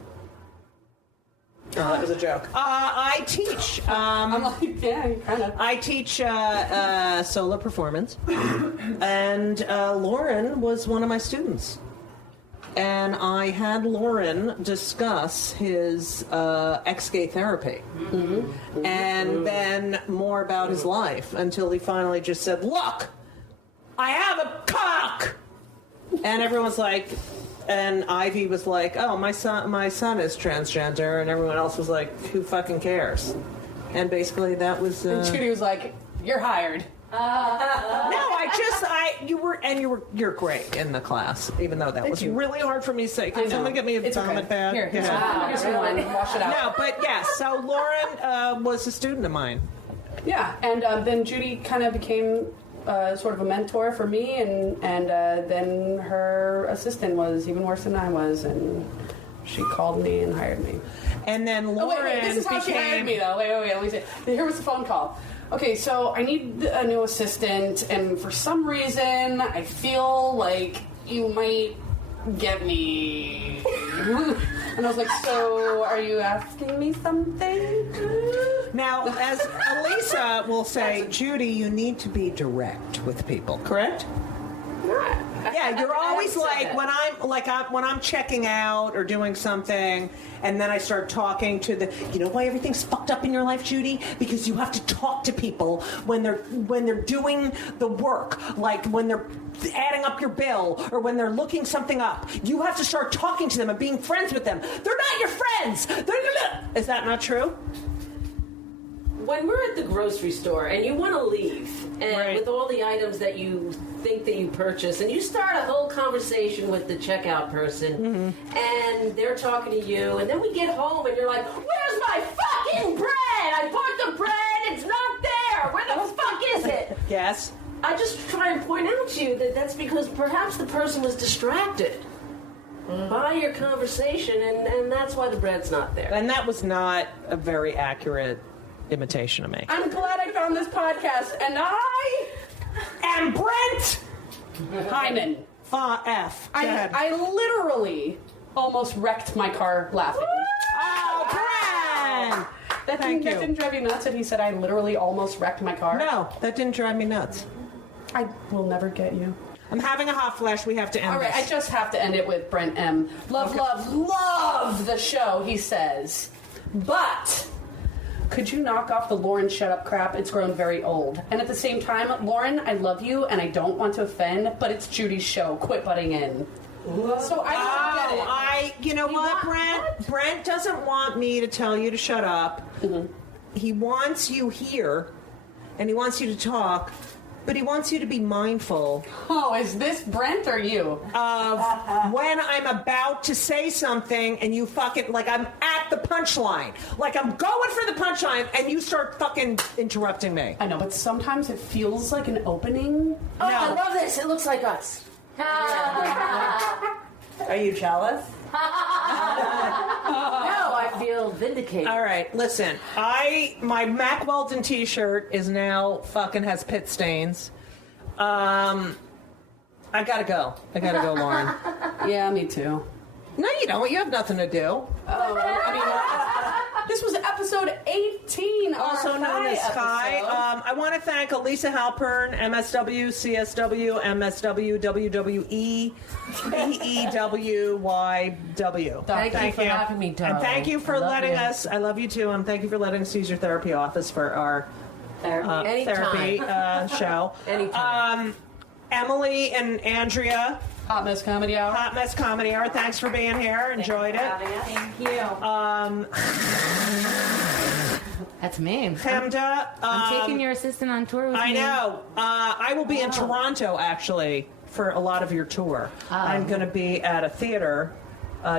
Oh, that was a joke. I teach. I'm like, yeah, you kind of. I teach solo performance, and Lauren was one of my students. And I had Lauren discuss his ex-gay therapy, and then more about his life until he finally just said, "Look, I have a cock," and everyone's like. And Ivy was like, "Oh, my son is transgender," and everyone else was like, "Who fucking cares?" And basically, that was. And Judy was like, "You're hired." You're great in the class, even though that was really hard for me to say. Can someone get me a vomit pad? Here's some wine. Wash it out. No, but yes. So Lauren was a student of mine. Yeah, and then Judy kind of became sort of a mentor for me, and then her assistant was even worse than I was, and she called me and hired me. And then Lauren wait, this is how she hired me, though. Wait, let me say. Here was the phone call. Okay, so I need a new assistant, and for some reason, I feel like you might get me. And I was like, so are you asking me something? Now, as Elisa will say, Judy, you need to be direct with people, correct? Yeah, Yeah, you're always like when I'm checking out or doing something, and then I start talking to the. You know why everything's fucked up in your life, Judy? Because you have to talk to people when they're doing the work, like when they're adding up your bill or when they're looking something up. You have to start talking to them and being friends with them. They're not your friends. Is that not true? When we're at the grocery store and you want to leave, and with all the items that you think that you purchase, and you start a whole conversation with the checkout person, and they're talking to you, and then we get home and you're like, "Where's my fucking bread? I bought the bread. It's not there. Where the fuck is it?" Yes. I just try and point out to you that that's because perhaps the person was distracted by your conversation, and that's why the bread's not there. And that was not a very accurate imitation of me. I'm glad I found this podcast, and I am Brent Hyman. F. Go ahead. I literally almost wrecked my car laughing. Oh, Brent! That didn't drive you nuts? And he said I literally almost wrecked my car? No, that didn't drive me nuts. I will never get you. I'm having a hot flash. We have to end All right, this. I just have to end it with Brent M. Love the show, he says. But could you knock off the Lauren shut up crap? It's grown very old. And at the same time, Lauren, I love you and I don't want to offend, but it's Judy's show. Quit butting in. So I don't get it. You know what, Brent? Brent doesn't want me to tell you to shut up. He wants you here, and he wants you to talk, but he wants you to be mindful. Oh, is this Brent or you? Of when I'm about to say something and you fucking, like I'm at the punchline. Like I'm going for the punchline and you start fucking interrupting me. I know, but sometimes it feels like an opening. Oh, I love this. It looks like us. Are you jealous? No, I feel vindicated. All right, listen. My Mack Weldon t-shirt is now fucking has pit stains. I gotta go, Lauren. Yeah, me too. No, you don't. You have nothing to do. This was episode 18. Also known as Sky. I want to thank Elisa Halpern, MSW, CSW, MSW, WWE, BEWYW. Thank you for having me, darling. And thank you for letting us, I love you too, and thank you for letting us use your therapy office for our therapy show. Anytime. Emily and Andrea. Hot Mess Comedy Hour. Hot Mess Comedy Hour. Thanks for being here. Enjoyed it. Thank you. That's me. Hemda. I'm taking your assistant on tour with me. I know. I will be in Toronto, actually, for a lot of your tour. I'm going to be at a theater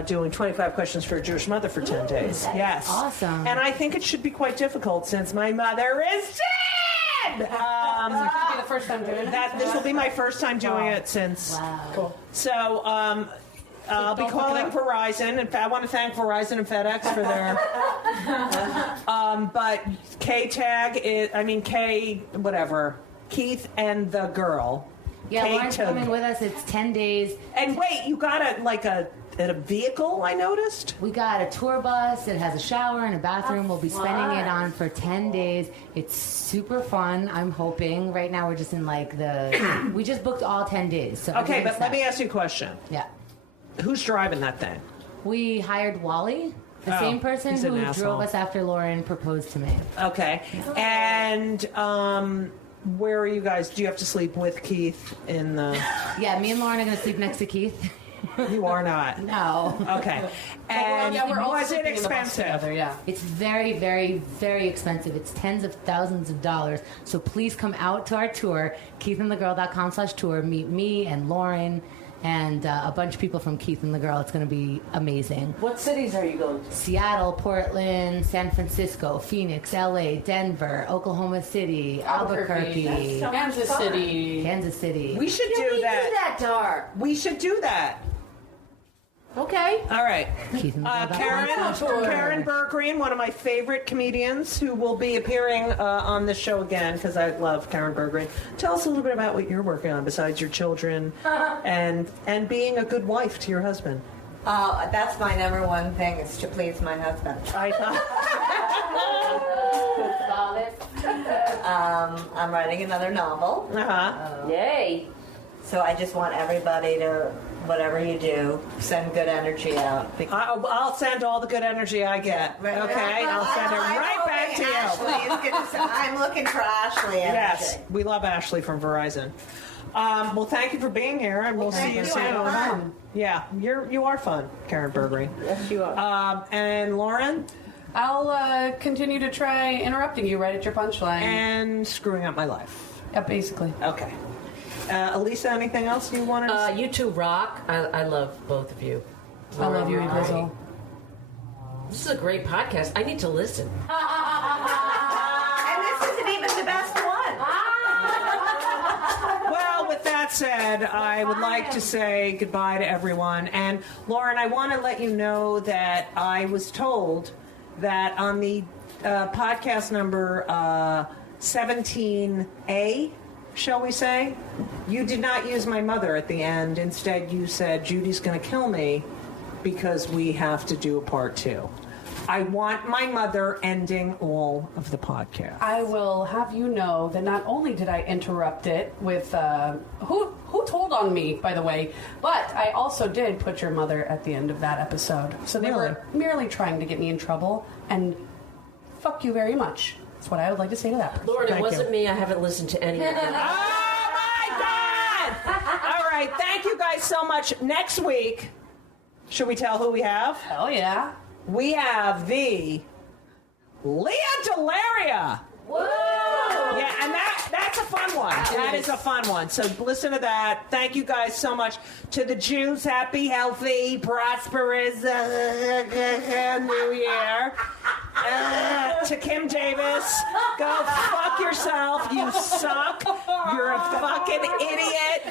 doing 25 questions for a Jewish mother for 10 days. Yes. Awesome. And I think it should be quite difficult since my mother is dead! This will be the first time doing it. This will be my first time doing it since. Wow. Cool. So, I'll be calling Verizon. In fact, I want to thank Verizon and FedEx for their. But Keith and the girl. Yeah, Kate Lauren's coming with us. It's 10 days. And wait, you got a vehicle, I noticed? We got a tour bus. It has a shower and a bathroom. We'll be spending it on for 10 days. It's super fun, I'm hoping. Right now we're just in we just booked all 10 days. So Okay, but let me ask you a question. Yeah. Who's driving that thing? We hired Wally, the same person he's an who asshole. drove us after Lauren proposed to me. Okay. And where are you guys? Do you have to sleep with Keith in the... Yeah, me and Lauren are going to sleep next to Keith. You are not. No. Okay. And we're all was it sleeping in the bus expensive? together, yeah. It's very, very, very expensive. It's tens of thousands of dollars. So please come out to our tour, keithandthegirl.com/tour. Meet me and Lauren and a bunch of people from Keith and the Girl. It's going to be amazing. What cities are you going to? Seattle, Portland, San Francisco, Phoenix, LA, Denver, Oklahoma City, Albuquerque, Kansas City. Kansas City. We should do that. Dar. We should do that. Okay. All right. Keith and the Girl. Karen Bergreen, one of my favorite comedians who will be appearing on this show again because I love Karen Bergreen. Tell us a little bit about what you're working on besides your children and being a good wife to your husband. That's my number one thing is to please my husband. I thought. I'm writing another novel. Uh-huh. Yay. So I just want everybody to, whatever you do, send good energy out. I'll send all the good energy I get. Okay, I'll send it right back to you. I'm looking for Ashley energy. Yes, we love Ashley from Verizon. Well, thank you for being here, and we'll see you soon. Yeah, you are fun, Karen Bergery. Yes, you are. And Lauren? I'll continue to try interrupting you right at your punchline. And screwing up my life. Yeah, basically. Okay. Elisa, anything else you wanted to say? You two rock. I love both of you. I love you, You're Drizzle. great. This is a great podcast. I need to listen. And this isn't even the best one. Well, with that said, I would like to say goodbye to everyone. And Lauren, I want to let you know that I was told that on the podcast number 17A, shall we say, you did not use my mother at the end. Instead, you said, Judy's going to kill me because we have to do a part 2. I want my mother ending all of the podcast. I will have you know that not only did I interrupt it with who told on me, by the way, but I also did put your mother at the end of that episode. So they were merely trying to get me in trouble, and fuck you very much. That's what I would like to say to that person. Lord, it wasn't me. I haven't listened to any of it. Oh my God! All right, thank you guys so much. Next week, should we tell who we have? Hell yeah. We have the Leah Delaria. Woo! Yeah, and that's a fun one. That is a fun one. So listen to that. Thank you guys so much. To the Jews, happy, healthy, prosperous New Year. To Kim Davis, go fuck yourself. You suck. You're a fucking idiot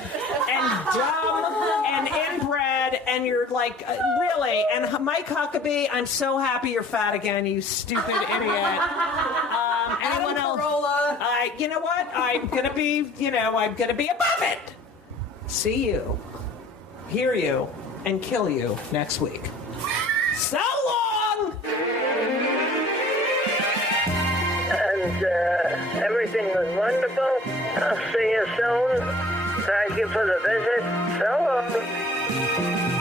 and dumb and inbred, and you're like, really. And Mike Huckabee, I'm so happy you're fat again, you stupid idiot. Anyone else? You know what? I'm gonna be above it. See you, hear you, and kill you next week. So long! And everything was wonderful. I'll see you soon. Thank you for the visit. So long.